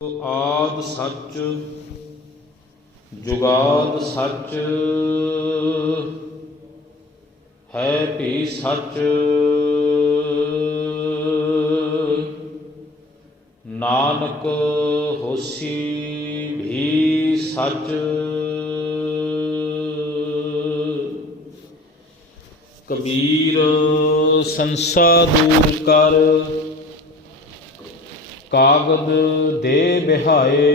ਆਦਿ ਸੱਚ ਜੁਗਾਦ ਸੱਚ ਹੈ ਭੀ ਸੱਚ। ਨਾਨਕ ਹੋਸੀ ਵੀ ਸੱਚ। ਕਬੀਰ ਸੰਸਾ ਦੂਰ ਕਰ ਕਾਗਦ ਦੇ ਬਿਹਾਏ।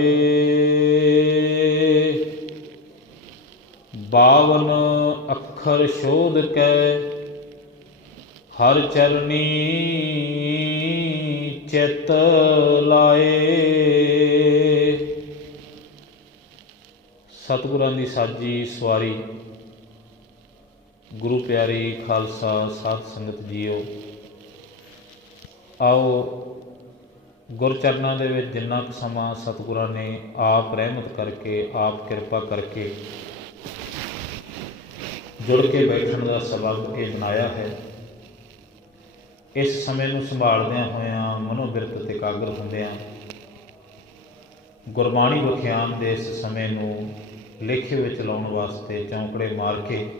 52 ਅੱਖਰ ਸ਼ੋਧ ਕੈ ਹਰ ਚਰਨੀ ਚਿਤ ਲਾਏ। ਸਤਿਗੁਰਾਂ ਦੀ ਸਾਜੀ ਸਵਾਰੀ ਗੁਰੂ ਪਿਆਰੀ ਖਾਲਸਾ ਸਾਧ ਸੰਗਤ ਜੀਓ, ਆਓ ਗੁਰਚਰਨਾਂ ਦੇ ਵਿੱਚ ਜਿੰਨਾ ਕੁ ਸਮਾਂ ਸਤਿਗੁਰਾਂ ਨੇ ਆਪ ਰਹਿਮਤ ਕਰਕੇ, ਆਪ ਕਿਰਪਾ ਕਰਕੇ ਜੁੜ ਕੇ ਬੈਠਣ ਦਾ ਸਬਬ ਇਹ ਬਣਾਇਆ ਹੈ, ਇਸ ਸਮੇਂ ਨੂੰ ਸੰਭਾਲਦਿਆਂ ਹੋਇਆਂ, ਮਨੋਬਿਰਤ ਤੇ ਇਕਾਗਰ ਹੁੰਦਿਆਂ, ਗੁਰਬਾਣੀ ਵਿਖਿਆਨ ਦੇ ਇਸ ਸਮੇਂ ਨੂੰ ਲੇਖੇ ਵਿੱਚ ਲਾਉਣ ਵਾਸਤੇ ਚੌਂਕੜੇ ਮਾਰ ਕੇ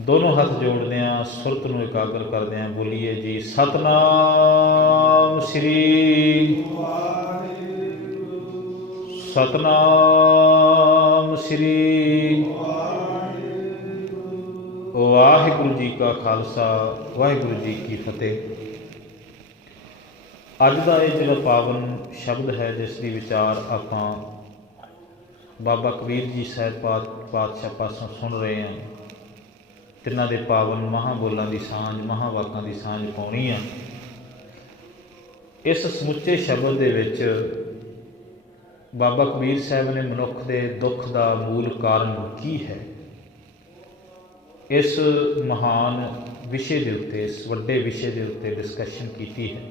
ਦੋਨੋਂ ਹੱਥ ਜੋੜਦਿਆਂ, ਸੁਰਤ ਨੂੰ ਇਕਾਗਰ ਕਰਦਿਆਂ ਬੋਲੀਏ ਜੀ ਸਤਿਨਾਮ ਸ੍ਰੀ ਸਤਿਨਾਮ ਸ੍ਰੀ ਵਾਹਿਗੁਰੂ ਜੀ ਕਾ ਖਾਲਸਾ, ਵਾਹਿਗੁਰੂ ਜੀ ਕੀ ਫਤਿਹ। ਅੱਜ ਦਾ ਇਹ ਜਿਹੜਾ ਪਾਵਨ ਸ਼ਬਦ ਹੈ, ਜਿਸ ਦੀ ਵਿਚਾਰ ਆਪਾਂ ਬਾਬਾ ਕਬੀਰ ਜੀ ਸਾਹਿਬ ਪਾਤਸ਼ਾਹ ਪਾਸੋਂ ਸੁਣ ਰਹੇ ਹਾਂ, ਤਿੰਨਾਂ ਦੇ ਪਾਵਨ ਮਹਾਂਬੋਲਾਂ ਦੀ ਸਾਂਝ, ਮਹਾਂਵਾਕਾਂ ਦੀ ਸਾਂਝ ਪਾਉਣੀ ਆ। ਇਸ ਸਮੁੱਚੇ ਸ਼ਬਦ ਦੇ ਵਿੱਚ ਬਾਬਾ ਕਬੀਰ ਸਾਹਿਬ ਨੇ ਮਨੁੱਖ ਦੇ ਦੁੱਖ ਦਾ ਮੂਲ ਕਾਰਨ ਕੀ ਹੈ, ਇਸ ਮਹਾਨ ਵਿਸ਼ੇ ਦੇ ਉੱਤੇ, ਇਸ ਵੱਡੇ ਵਿਸ਼ੇ ਦੇ ਉੱਤੇ ਡਿਸਕਸ਼ਨ ਕੀਤੀ ਹੈ।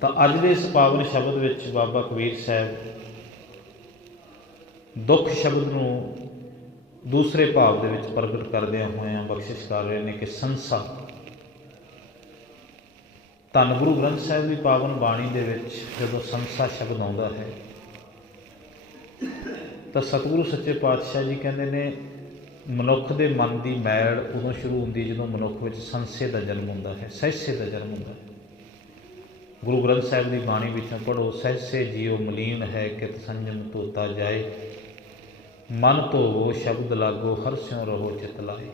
ਤਾਂ ਅੱਜ ਦੇ ਇਸ ਪਾਵਨ ਸ਼ਬਦ ਵਿੱਚ ਬਾਬਾ ਕਬੀਰ ਸਾਹਿਬ ਦੁੱਖ ਸ਼ਬਦ ਨੂੰ ਦੂਸਰੇ ਭਾਵ ਦੇ ਵਿੱਚ ਪ੍ਰਗਟ ਕਰਦਿਆਂ ਹੋਇਆਂ ਬਖਸ਼ਿਸ਼ ਕਰ ਰਹੇ ਨੇ ਕਿ ਸੰਸਾ। ਧੰਨ ਗੁਰੂ ਗ੍ਰੰਥ ਸਾਹਿਬ ਦੀ ਪਾਵਨ ਬਾਣੀ ਦੇ ਵਿੱਚ ਜਦੋਂ ਸੰਸਾ ਸ਼ਬਦ ਆਉਂਦਾ ਹੈ ਤਾਂ ਸਤਿਗੁਰੂ ਸੱਚੇ ਪਾਤਸ਼ਾਹ ਜੀ ਕਹਿੰਦੇ ਨੇ ਮਨੁੱਖ ਦੇ ਮਨ ਦੀ ਮੈਲ ਉਦੋਂ ਸ਼ੁਰੂ ਹੁੰਦੀ ਜਦੋਂ ਮਨੁੱਖ ਵਿੱਚ ਸੰਸੇ ਦਾ ਜਨਮ ਹੁੰਦਾ ਹੈ, ਸਹਿਸੇ ਦਾ ਜਨਮ ਹੁੰਦਾ ਹੈ। ਗੁਰੂ ਗ੍ਰੰਥ ਸਾਹਿਬ ਦੀ ਬਾਣੀ ਵਿੱਚੋਂ ਪੜ੍ਹੋ, ਸਹਿਸੇ ਜੀਓ ਮਲੀਨ ਹੈ ਕਿਤ ਸੰਜਮ ਧੋਤਾ ਜਾਏ, ਮਨ ਧੋਵੋ ਸ਼ਬਦ ਲਾਗੋ ਹਰ ਸਿਉ ਰਹੋ ਚਿਤ ਲਾਏ।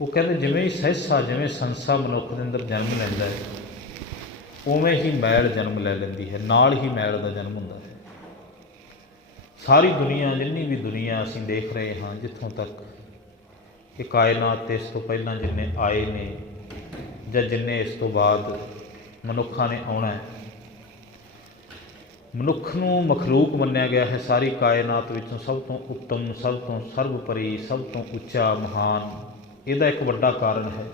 ਉਹ ਕਹਿੰਦੇ ਜਿਵੇਂ ਹੀ ਸਹਿਸਾ, ਜਿਵੇਂ ਸੰਸਾ ਮਨੁੱਖ ਦੇ ਅੰਦਰ ਜਨਮ ਲੈਂਦਾ ਹੈ, ਉਵੇਂ ਹੀ ਮੈਲ ਜਨਮ ਲੈ ਲੈਂਦੀ ਹੈ, ਨਾਲ ਹੀ ਮੈਲ ਦਾ ਜਨਮ ਹੁੰਦਾ ਹੈ। ਸਾਰੀ ਦੁਨੀਆ, ਜਿੰਨੀ ਵੀ ਦੁਨੀਆ ਅਸੀਂ ਦੇਖ ਰਹੇ ਹਾਂ, ਜਿੱਥੋਂ ਤੱਕ ਇਹ ਕਾਇਨਾਤ ਤੇ ਇਸ ਤੋਂ ਪਹਿਲਾਂ ਜਿੰਨੇ ਆਏ ਨੇ ਜਾਂ ਜਿੰਨੇ ਇਸ ਤੋਂ ਬਾਅਦ ਮਨੁੱਖਾਂ ਨੇ ਆਉਣਾ ਹੈ, ਮਨੁੱਖ ਨੂੰ ਮਖਲੂਕ ਮੰਨਿਆ ਗਿਆ ਹੈ। ਸਾਰੀ ਕਾਇਨਾਤ ਵਿੱਚੋਂ ਸਭ ਤੋਂ ਉੱਤਮ, ਸਭ ਤੋਂ ਸਰਵਪਰੀ, ਸਭ ਤੋਂ ਉੱਚਾ, ਮਹਾਨ। ਇਹਦਾ ਇੱਕ ਵੱਡਾ ਕਾਰਨ ਹੈ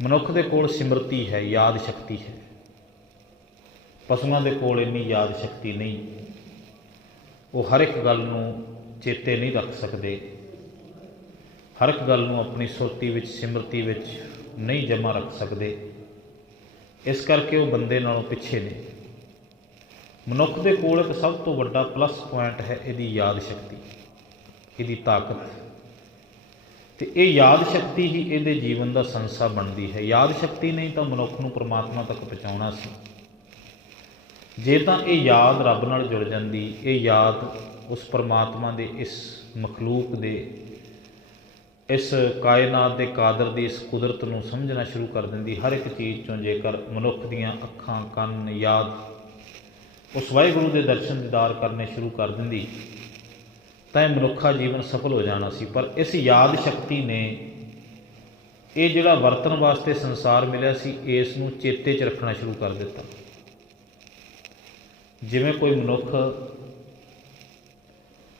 ਮਨੁੱਖ ਦੇ ਕੋਲ ਸਿਮਰਤੀ ਹੈ, ਯਾਦ ਸ਼ਕਤੀ ਹੈ। ਪਸ਼ੂਆਂ ਦੇ ਕੋਲ ਇੰਨੀ ਯਾਦ ਸ਼ਕਤੀ ਨਹੀਂ, ਉਹ ਹਰ ਇੱਕ ਗੱਲ ਨੂੰ ਚੇਤੇ ਨਹੀਂ ਰੱਖ ਸਕਦੇ, ਹਰ ਇੱਕ ਗੱਲ ਨੂੰ ਆਪਣੀ ਸੁਰਤੀ ਵਿੱਚ, ਸਿਮਰਤੀ ਵਿੱਚ ਨਹੀਂ ਜਮ੍ਹਾਂ ਰੱਖ ਸਕਦੇ। ਇਸ ਕਰਕੇ ਉਹ ਬੰਦੇ ਨਾਲੋਂ ਪਿੱਛੇ ਨੇ। ਮਨੁੱਖ ਦੇ ਕੋਲ ਇੱਕ ਸਭ ਤੋਂ ਵੱਡਾ ਪਲੱਸ ਪੁਆਇੰਟ ਹੈ ਇਹਦੀ ਯਾਦ ਸ਼ਕਤੀ, ਇਹਦੀ ਤਾਕਤ। ਅਤੇ ਇਹ ਯਾਦ ਸ਼ਕਤੀ ਹੀ ਇਹਦੇ ਜੀਵਨ ਦਾ ਸੰਸਾ ਬਣਦੀ ਹੈ। ਯਾਦ ਸ਼ਕਤੀ ਨਹੀਂ ਤਾਂ ਮਨੁੱਖ ਨੂੰ ਪਰਮਾਤਮਾ ਤੱਕ ਪਹੁੰਚਾਉਣਾ ਸੀ। ਜੇ ਤਾਂ ਇਹ ਯਾਦ ਰੱਬ ਨਾਲ ਜੁੜ ਜਾਂਦੀ, ਇਹ ਯਾਦ ਉਸ ਪਰਮਾਤਮਾ ਦੇ, ਇਸ ਮਖਲੂਕ ਦੇ, ਇਸ ਕਾਇਨਾਤ ਦੇ ਕਾਦਰ ਦੀ, ਇਸ ਕੁਦਰਤ ਨੂੰ ਸਮਝਣਾ ਸ਼ੁਰੂ ਕਰ ਦਿੰਦੀ। ਹਰ ਇੱਕ ਚੀਜ਼ 'ਚੋਂ ਜੇਕਰ ਮਨੁੱਖ ਦੀਆਂ ਅੱਖਾਂ, ਕੰਨ, ਯਾਦ ਉਸ ਵਾਹਿਗੁਰੂ ਦੇ ਦਰਸ਼ਨ ਦੀਦਾਰ ਕਰਨੇ ਸ਼ੁਰੂ ਕਰ ਦਿੰਦੀ ਤਾਂ ਇਹ ਮਨੁੱਖਾ ਜੀਵਨ ਸਫਲ ਹੋ ਜਾਣਾ ਸੀ। ਪਰ ਇਸ ਯਾਦ ਸ਼ਕਤੀ ਨੇ ਇਹ ਜਿਹੜਾ ਵਰਤਣ ਵਾਸਤੇ ਸੰਸਾਰ ਮਿਲਿਆ ਸੀ, ਇਸ ਨੂੰ ਚੇਤੇ 'ਚ ਰੱਖਣਾ ਸ਼ੁਰੂ ਕਰ ਦਿੱਤਾ। ਜਿਵੇਂ ਕੋਈ ਮਨੁੱਖ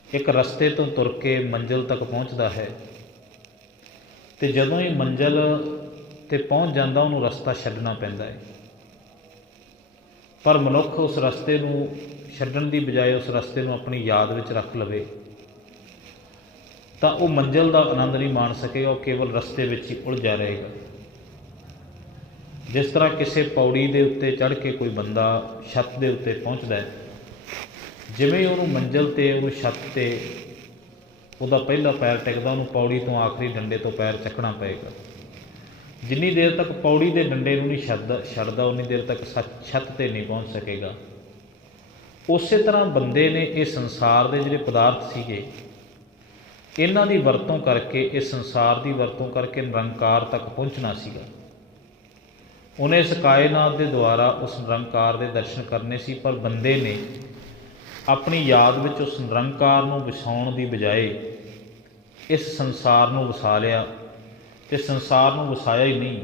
ਇੱਕ ਰਸਤੇ ਤੋਂ ਤੁਰ ਕੇ ਮੰਜ਼ਿਲ ਤੱਕ ਪਹੁੰਚਦਾ ਹੈ ਅਤੇ ਜਦੋਂ ਹੀ ਮੰਜ਼ਿਲ 'ਤੇ ਪਹੁੰਚ ਜਾਂਦਾ, ਉਹਨੂੰ ਰਸਤਾ ਛੱਡਣਾ ਪੈਂਦਾ ਹੈ। ਪਰ ਮਨੁੱਖ ਉਸ ਰਸਤੇ ਨੂੰ ਛੱਡਣ ਦੀ ਬਜਾਏ ਉਸ ਰਸਤੇ ਨੂੰ ਆਪਣੀ ਯਾਦ ਵਿੱਚ ਰੱਖ ਲਵੇ ਤਾਂ ਉਹ ਮੰਜ਼ਿਲ ਦਾ ਆਨੰਦ ਨਹੀਂ ਮਾਣ ਸਕੇਗਾ, ਉਹ ਕੇਵਲ ਰਸਤੇ ਵਿੱਚ ਹੀ ਉਲਝਿਆ ਰਹੇਗਾ। जिस तरह किसी पौड़ी के उत्ते चढ़ के कोई बंदा छत के उत्ते पहुँचता है, जिमें ही उन्होंने मंजिल ते उन्होंने छत ते ਉਹਦਾ ਪਹਿਲਾ पैर टिकता, ਉਹਨੂੰ पौड़ी तो आखिरी डंडे तो पैर ਚੱਕਣਾ ਪਏਗਾ। जिन्नी देर तक पौड़ी के डंडे ਨੂੰ नहीं ਛੱਡਦਾ उन्नी देर तक छत ते नहीं पहुँच सकेगा। उस तरह बंदे ने इस संसार के ਜਿਹੜੇ पदार्थ ਸੀਗੇ, ਇਹਨਾਂ ਦੀ ਵਰਤੋਂ करके, इस संसार की वरतों करके निरंकार तक पहुँचना सीगा। उन्हें इस कायनात के द्वारा उस निरंकार के दर्शन करने सी, पर बंदे ने अपनी याद में उस निरंकार नूं वसाउण की बजाय इस संसार नूं वसा लिया, ते संसार नूं वसाया ही नहीं,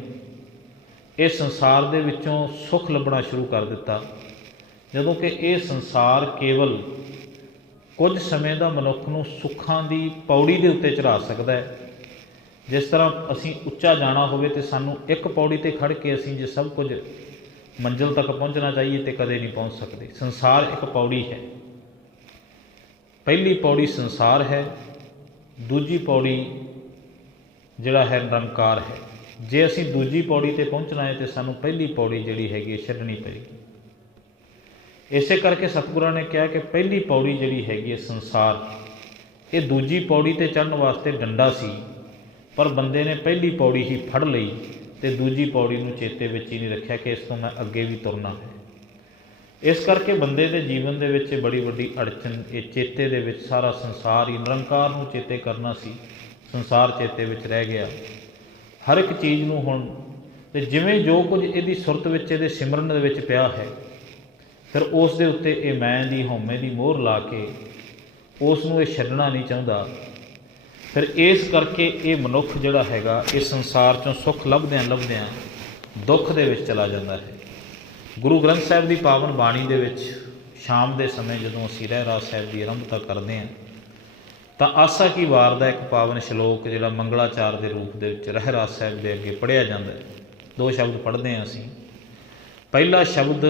इस संसार दे विचों सुख लभना शुरू कर दिता। जदों कि ये संसार केवल कुछ समय का मनुख नूं सुखां दी पौड़ी दे उत्ते चढ़ा सकता है। जिस तरह असीं उच्चा जाना होवे ते सानूं एक पौड़ी ते खड़ के असीं जे सब कुछ मंजिल तक पहुँचना चाहिए तो कदे नहीं पहुँच सकते। संसार एक पौड़ी है, पहली पौड़ी संसार है, दूजी पौड़ी जिहड़ा है निरंकार है। जे असीं दूजी पौड़ी ते पहुँचना है तो सानूं पहली पौड़ी जिहड़ी हैगी छड्डनी पेगी। इसे करके सतगुरां ने कहा कि पहली पौड़ी जिहड़ी हैगी संसार, ये दूजी पौड़ी ते चढ़न वास्ते डंडा सी, पर बंदे ने पहली पौड़ी ही फड़ लई ते दूजी पौड़ी नूं चेते विच ही नहीं रखिया कि इस तों मैं अगे भी तुरना है। इस करके बंदे दे जीवन दे विच बड़ी वड्डी अड़चन ये चेते दे विच सारा संसार ही निरंकार नूं चेते करना सी, संसार चेते विच रह गया। हर एक चीज़ नूं हुण ते जिवें जो कुछ इहदी सुरत विच इहदे सिमरन दे विच पिया है, फिर उस दे उत्ते ये मैं दी हौमे दी मोहर ला के उस नूं ये छड्डना नहीं चाहुंदा। फिर इस करके ये मनुख जिहड़ा हैगा इस संसार चों सुख लभदिआं लभदिआं दुख दे विच चला जांदा है। गुरु ग्रंथ साहिब की पावन बाणी दे विच शाम के समय जदों असीं रहरास साहिब की आरंभता करते हैं तो आसा की वार का एक पावन श्लोक जिहड़ा मंगलाचार के रूप दे विच रहरास साहिब के अगे पढ़िया जाता है। दो शब्द पढ़ते हैं असीं। पहला शब्द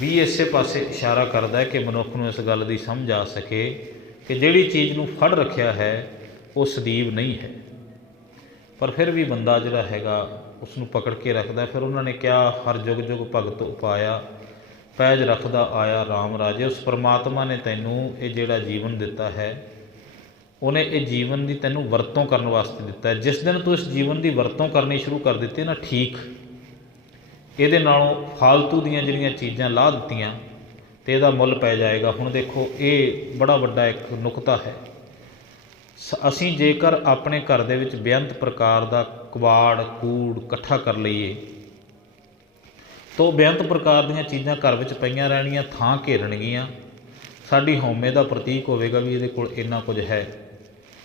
भी इसे पासे इशारा करता है कि मनुख नूं इस गल की समझ आ सके कि जिहड़ी चीज़ नूं फड़ रखिया है वो सदीव नहीं है, पर फिर भी बंदा जिहड़ा हैगा उसनूं पकड़ के रखता। फिर उन्होंने क्या हर जुग जुग भगत उपाया, पैज रखदा आया राम राजे। उस परमात्मा ने तैनूं ये जिहड़ा जीवन दिता है, उन्हें ये जीवन की तैनूं वरतों करने वास्ते दिता है। जिस दिन तू इस जीवन की वरतों करनी शुरू कर दी ना, ठीक ये नालों फालतू दीयां जिहड़ियां चीज़ां ला दित्तियां तो इहदा मुल पै जाएगा। हुण देखो ये बड़ा वड्डा एक नुकता है। असीं जेकर अपने घर दे विच बेअंत प्रकार का कबाड़ कूड़ इकट्ठा कर लईए तो बेअंत प्रकार दीयां चीज़ां घर विच पईयां रहणगीआं, थां घेरनगीआं, साडी हौमे का प्रतीक होवेगा भी इहदे कोल इन्ना कुछ है।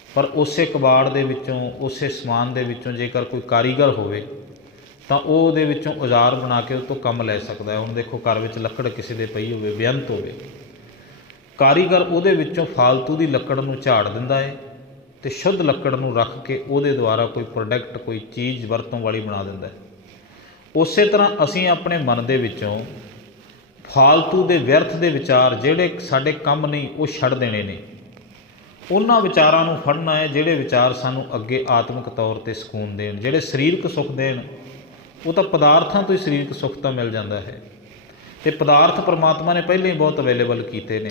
पर उसे कबाड़ दे विचों उसे समान दे विचों जेकर कोई कारीगर होवे तो ਉਹਦੇ ਵਿੱਚੋਂ औजार बना के उस तो कम लै सकता है। ਹੁਣ देखो घर ਵਿੱਚ ਲੱਕੜ ਕਿਸੇ ਦੇ ਪਈ ਹੋਵੇ, ਬੇਅੰਤ ਹੋਵੇ, ਕਾਰੀਗਰ ਉਹਦੇ ਵਿੱਚੋਂ ਫਾਲਤੂ ਦੀ ਲੱਕੜ ਨੂੰ ਝਾੜ ਦਿੰਦਾ ਹੈ ਤੇ ਸ਼ੁੱਧ ਲੱਕੜ ਨੂੰ ਰੱਖ ਕੇ ਉਹਦੇ ਦੁਆਰਾ ਕੋਈ ਪ੍ਰੋਡਕਟ ਕੋਈ ਚੀਜ਼ ਵਰਤੋਂ ਵਾਲੀ ਬਣਾ ਦਿੰਦਾ ਹੈ। ਉਸੇ ਤਰ੍ਹਾਂ ਅਸੀਂ ਆਪਣੇ ਮਨ ਦੇ ਵਿੱਚੋਂ ਫਾਲਤੂ ਦੇ ਵਿਅਰਥ ਦੇ ਵਿਚਾਰ ਜਿਹੜੇ ਸਾਡੇ ਕੰਮ ਨਹੀਂ ਉਹ ਛੱਡ ਦੇਣੇ ਨੇ। ਉਹਨਾਂ ਵਿਚਾਰਾਂ ਨੂੰ ਫੜਨਾ ਹੈ ਜਿਹੜੇ ਵਿਚਾਰ ਸਾਨੂੰ ਅੱਗੇ ਆਤਮਿਕ ਤੌਰ 'ਤੇ ਸਕੂਨ ਦੇਣ, ਜਿਹੜੇ ਸਰੀਰਕ ਸੁੱਖ ਦੇਣ। ਉਹ ਤਾਂ ਪਦਾਰਥਾਂ ਤੋਂ ਹੀ ਸਰੀਰਕ ਸੁੱਖ ਤਾਂ ਮਿਲ ਜਾਂਦਾ ਹੈ ਤੇ ਪਦਾਰਥ ਪਰਮਾਤਮਾ ਨੇ ਪਹਿਲਾਂ ਹੀ ਬਹੁਤ ਅਵੇਲੇਬਲ ਕੀਤੇ ਨੇ।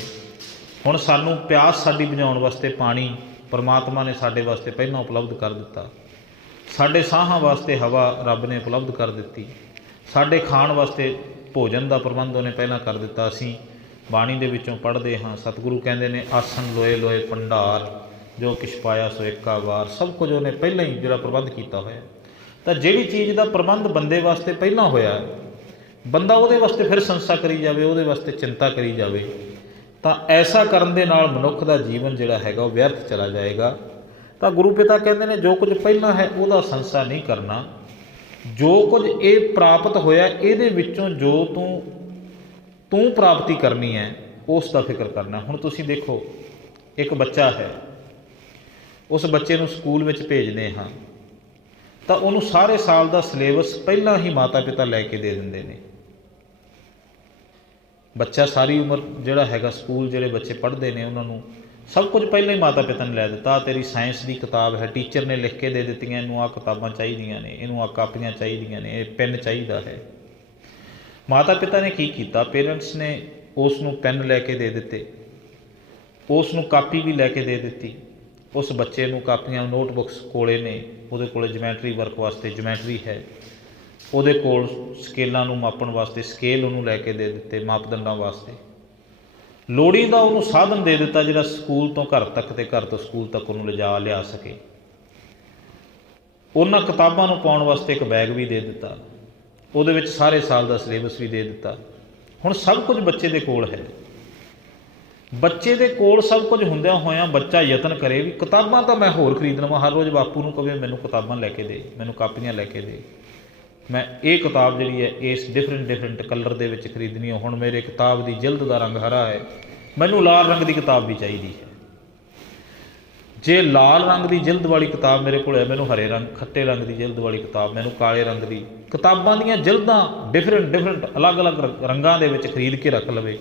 ਹੁਣ ਸਾਨੂੰ ਪਿਆਸ ਸਾਡੀ ਬੁਝਾਉਣ ਵਾਸਤੇ ਪਾਣੀ ਪਰਮਾਤਮਾ ਨੇ ਸਾਡੇ ਵਾਸਤੇ ਪਹਿਲਾਂ ਉਪਲਬਧ ਕਰ ਦਿੱਤਾ। ਸਾਡੇ ਸਾਹਾਂ ਵਾਸਤੇ ਹਵਾ ਰੱਬ ਨੇ ਉਪਲਬਧ ਕਰ ਦਿੱਤੀ। ਸਾਡੇ ਖਾਣ ਵਾਸਤੇ ਭੋਜਨ ਦਾ ਪ੍ਰਬੰਧ ਉਹਨੇ ਪਹਿਲਾਂ ਕਰ ਦਿੱਤਾ। ਅਸੀਂ ਬਾਣੀ ਦੇ ਵਿੱਚੋਂ ਪੜ੍ਹਦੇ ਹਾਂ, ਸਤਿਗੁਰੂ ਕਹਿੰਦੇ ਨੇ ਆਸਣ ਲੋਏ ਲੋਏ ਭੰਡਾਰ ਜੋ ਕਿਛ ਪਾਇਆ ਸੋ ਏਕਾ ਵਾਰ। ਸਭ ਕੁਝ ਉਹਨੇ ਪਹਿਲਾਂ ਹੀ ਜਿਹੜਾ ਪ੍ਰਬੰਧ ਕੀਤਾ ਹੋਇਆ। ਤਾਂ ਜਿਹੜੀ ਚੀਜ਼ ਦਾ ਪ੍ਰਬੰਧ ਬੰਦੇ ਵਾਸਤੇ ਪਹਿਲਾਂ ਹੋਇਆ, ਬੰਦਾ ਉਹਦੇ ਵਾਸਤੇ ਫਿਰ ਸੰਸਾ ਕਰੀ ਜਾਵੇ, ਉਹਦੇ ਵਾਸਤੇ ਚਿੰਤਾ ਕਰੀ ਜਾਵੇ, ਤਾਂ ਐਸਾ ਕਰਨ ਦੇ ਨਾਲ ਮਨੁੱਖ ਦਾ ਜੀਵਨ ਜਿਹੜਾ ਹੈਗਾ ਉਹ ਵਿਅਰਥ ਚਲਾ ਜਾਏਗਾ। ਤਾਂ ਗੁਰੂ ਪਿਤਾ ਕਹਿੰਦੇ ਨੇ ਜੋ ਕੁਝ ਪਹਿਲਾਂ ਹੈ ਉਹਦਾ ਸੰਸਾ ਨਹੀਂ ਕਰਨਾ। ਜੋ ਕੁਝ ਇਹ ਪ੍ਰਾਪਤ ਹੋਇਆ ਇਹਦੇ ਵਿੱਚੋਂ ਜੋ ਤੂੰ ਪ੍ਰਾਪਤੀ ਕਰਨੀ ਹੈ ਉਸ ਦਾ ਫਿਕਰ ਕਰਨਾ। ਹੁਣ ਤੁਸੀਂ ਦੇਖੋ ਇੱਕ ਬੱਚਾ ਹੈ, ਉਸ ਬੱਚੇ ਨੂੰ ਸਕੂਲ ਵਿੱਚ ਭੇਜਦੇ ਹਾਂ ਤਾਂ ਉਹਨੂੰ ਸਾਰੇ ਸਾਲ ਦਾ ਸਿਲੇਬਸ ਪਹਿਲਾਂ ਹੀ ਮਾਤਾ ਪਿਤਾ ਲੈ ਕੇ ਦੇ ਦਿੰਦੇ ਨੇ। ਬੱਚਾ ਸਾਰੀ ਉਮਰ ਜਿਹੜਾ ਹੈਗਾ ਸਕੂਲ ਜਿਹੜੇ ਬੱਚੇ ਪੜ੍ਹਦੇ ਨੇ ਉਹਨਾਂ ਨੂੰ सब कुछ पहले ही माता पिता ने लै दिता। तेरी साइंस की किताब है, टीचर ने लिख के दे दी, इनू आ किताबां चाहिए ने, इनू आ कापियां चाहिए ने, पेन चाहिए है। माता पिता ने की किया, पेरेंट्स ने उसनू पेन लैके दे दिते, उसनू कापी भी लैके दे दी। उस बच्चे नू कापियां नोटबुक्स कोले ने, उहदे कोले जमैट्री वर्क वास्ते जमैट्री है, उहदे कोल स्केलों नू मापण वास्ते स्केल उन्होंने लैके दे दिते, मापदंडां वास्ते लोड़ींदा उन्होंने साधन दे दिता जिहड़ा स्कूल तो घर तक ते घर तो स्कूल तक उन्होंने लिजा लिया सके। उन्होंने किताबां नूं पाउण वास्ते एक बैग भी दे दिता, उहदे विच सारे साल का सिलेबस भी दे दिता। हुण सब कुछ बच्चे दे कोल है। बच्चे दे कोल सब कुछ हुंदिआं होइआं बच्चा यतन करे भी किताबां तां मैं होर खरीद लवां, हर रोज़ बापू नूं कहे मैनूं किताबां लैके दे, मैनूं कापियां लैके दे, मैं ये किताब जी है इस डिफरेंट कलर दे विच खरीदनी है, हुण मेरे किताब की जिल्द का रंग हरा है, मैनूं लाल रंग की किताब भी चाहिए है। जे लाल रंग की जिल्द वाली किताब मेरे को है, मैनूं हरे रंग खट्टे रंग की जिल्द वाली किताब, मैनूं काले रंग की किताबां दीयां जिल्दां डिफरेंट अलग अलग रंगां दे विच खरीद के रख लवे।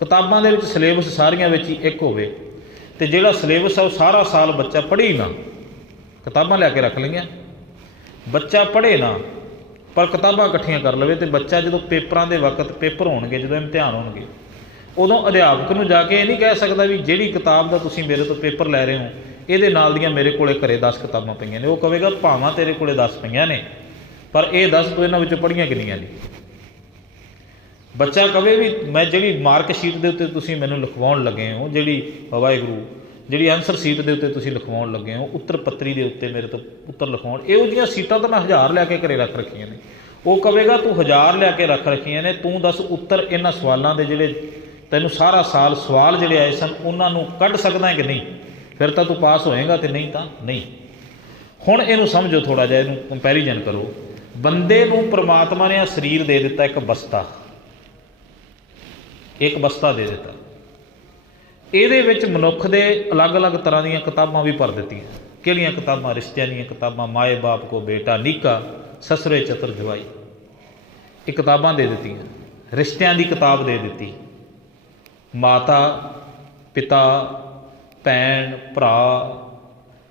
किताबां दे विच सिलेबस सारियां विच ही एक होवे ते जिहड़ा सिलेबस है वो सारा साल बच्चा पढ़े ही ना, किताबां लैके रख लईआं, बच्चा पढ़े ना पर किताबां इकट्ठियां कर लवे। तो बच्चा जो पेपरां दे वक्त पेपर होणगे, जो इम्तिहान होणगे, उदों अध्यापक नूं जाके ये नहीं कह सकदा भी जिहड़ी किताब दा तुसीं मेरे तो पेपर लै रहे हो ਇਹਦੇ नाल दियां मेरे कोले घरे 10 किताबां पईआं ने। वो कहेगा भावां तेरे कोले 10 पईआं ने पर ये 10 तो इन्हां विचों पढ़ीआं किन्नियां ने। बच्चा कहे भी मैं जिहड़ी मार्कशीट दे उत्ते तुसीं मैनूं लिखवाउण लगे हो, जिहड़ी वाहिगुरू जिहड़ी आंसर सीट दे उत्ते तुसीं लिखवाउण लगे हो, उत्तर पत्तरी दे उत्ते मेरे तो उत्तर लिखवाउण, इहो जिहियां सीटां तो मैं 1000 लैके घरे रख रखीआं ने। वो कहेगा तू 1000 लैके रख रखीआं ने, तू दस उत्तर इन्हां सवालों के जिहड़े तैनूं सारा साल सवाल जिहड़े आए सन उन्हां नूं कढ सकदा है कि नहीं, फिर तो तू पास होएगा तो नहीं तो नहीं। हुण इहनूं समझो, थोड़ा जिहा इहनूं कंपैरिजन करो। बंदे नूं परमात्मा ने शरीर दे दिता, एक बस्ता दे दिता, ਇਹਦੇ ਵਿੱਚ ਮਨੁੱਖ ਦੇ अलग-अलग तरह ਦੀਆਂ किताबां भी भर ਦਿੱਤੀਆਂ। ਕਿਹੜੀਆਂ किताबां? रिश्तिਆਂ ਦੀਆਂ किताबां, माए बाप को बेटा नीका ससुरे चतुर जवाई, ये किताबां दे ਦਿੱਤੀਆਂ। रिश्तिਆਂ ਦੀ किताब दे ਦਿੱਤੀ, माता पिता भैन भरा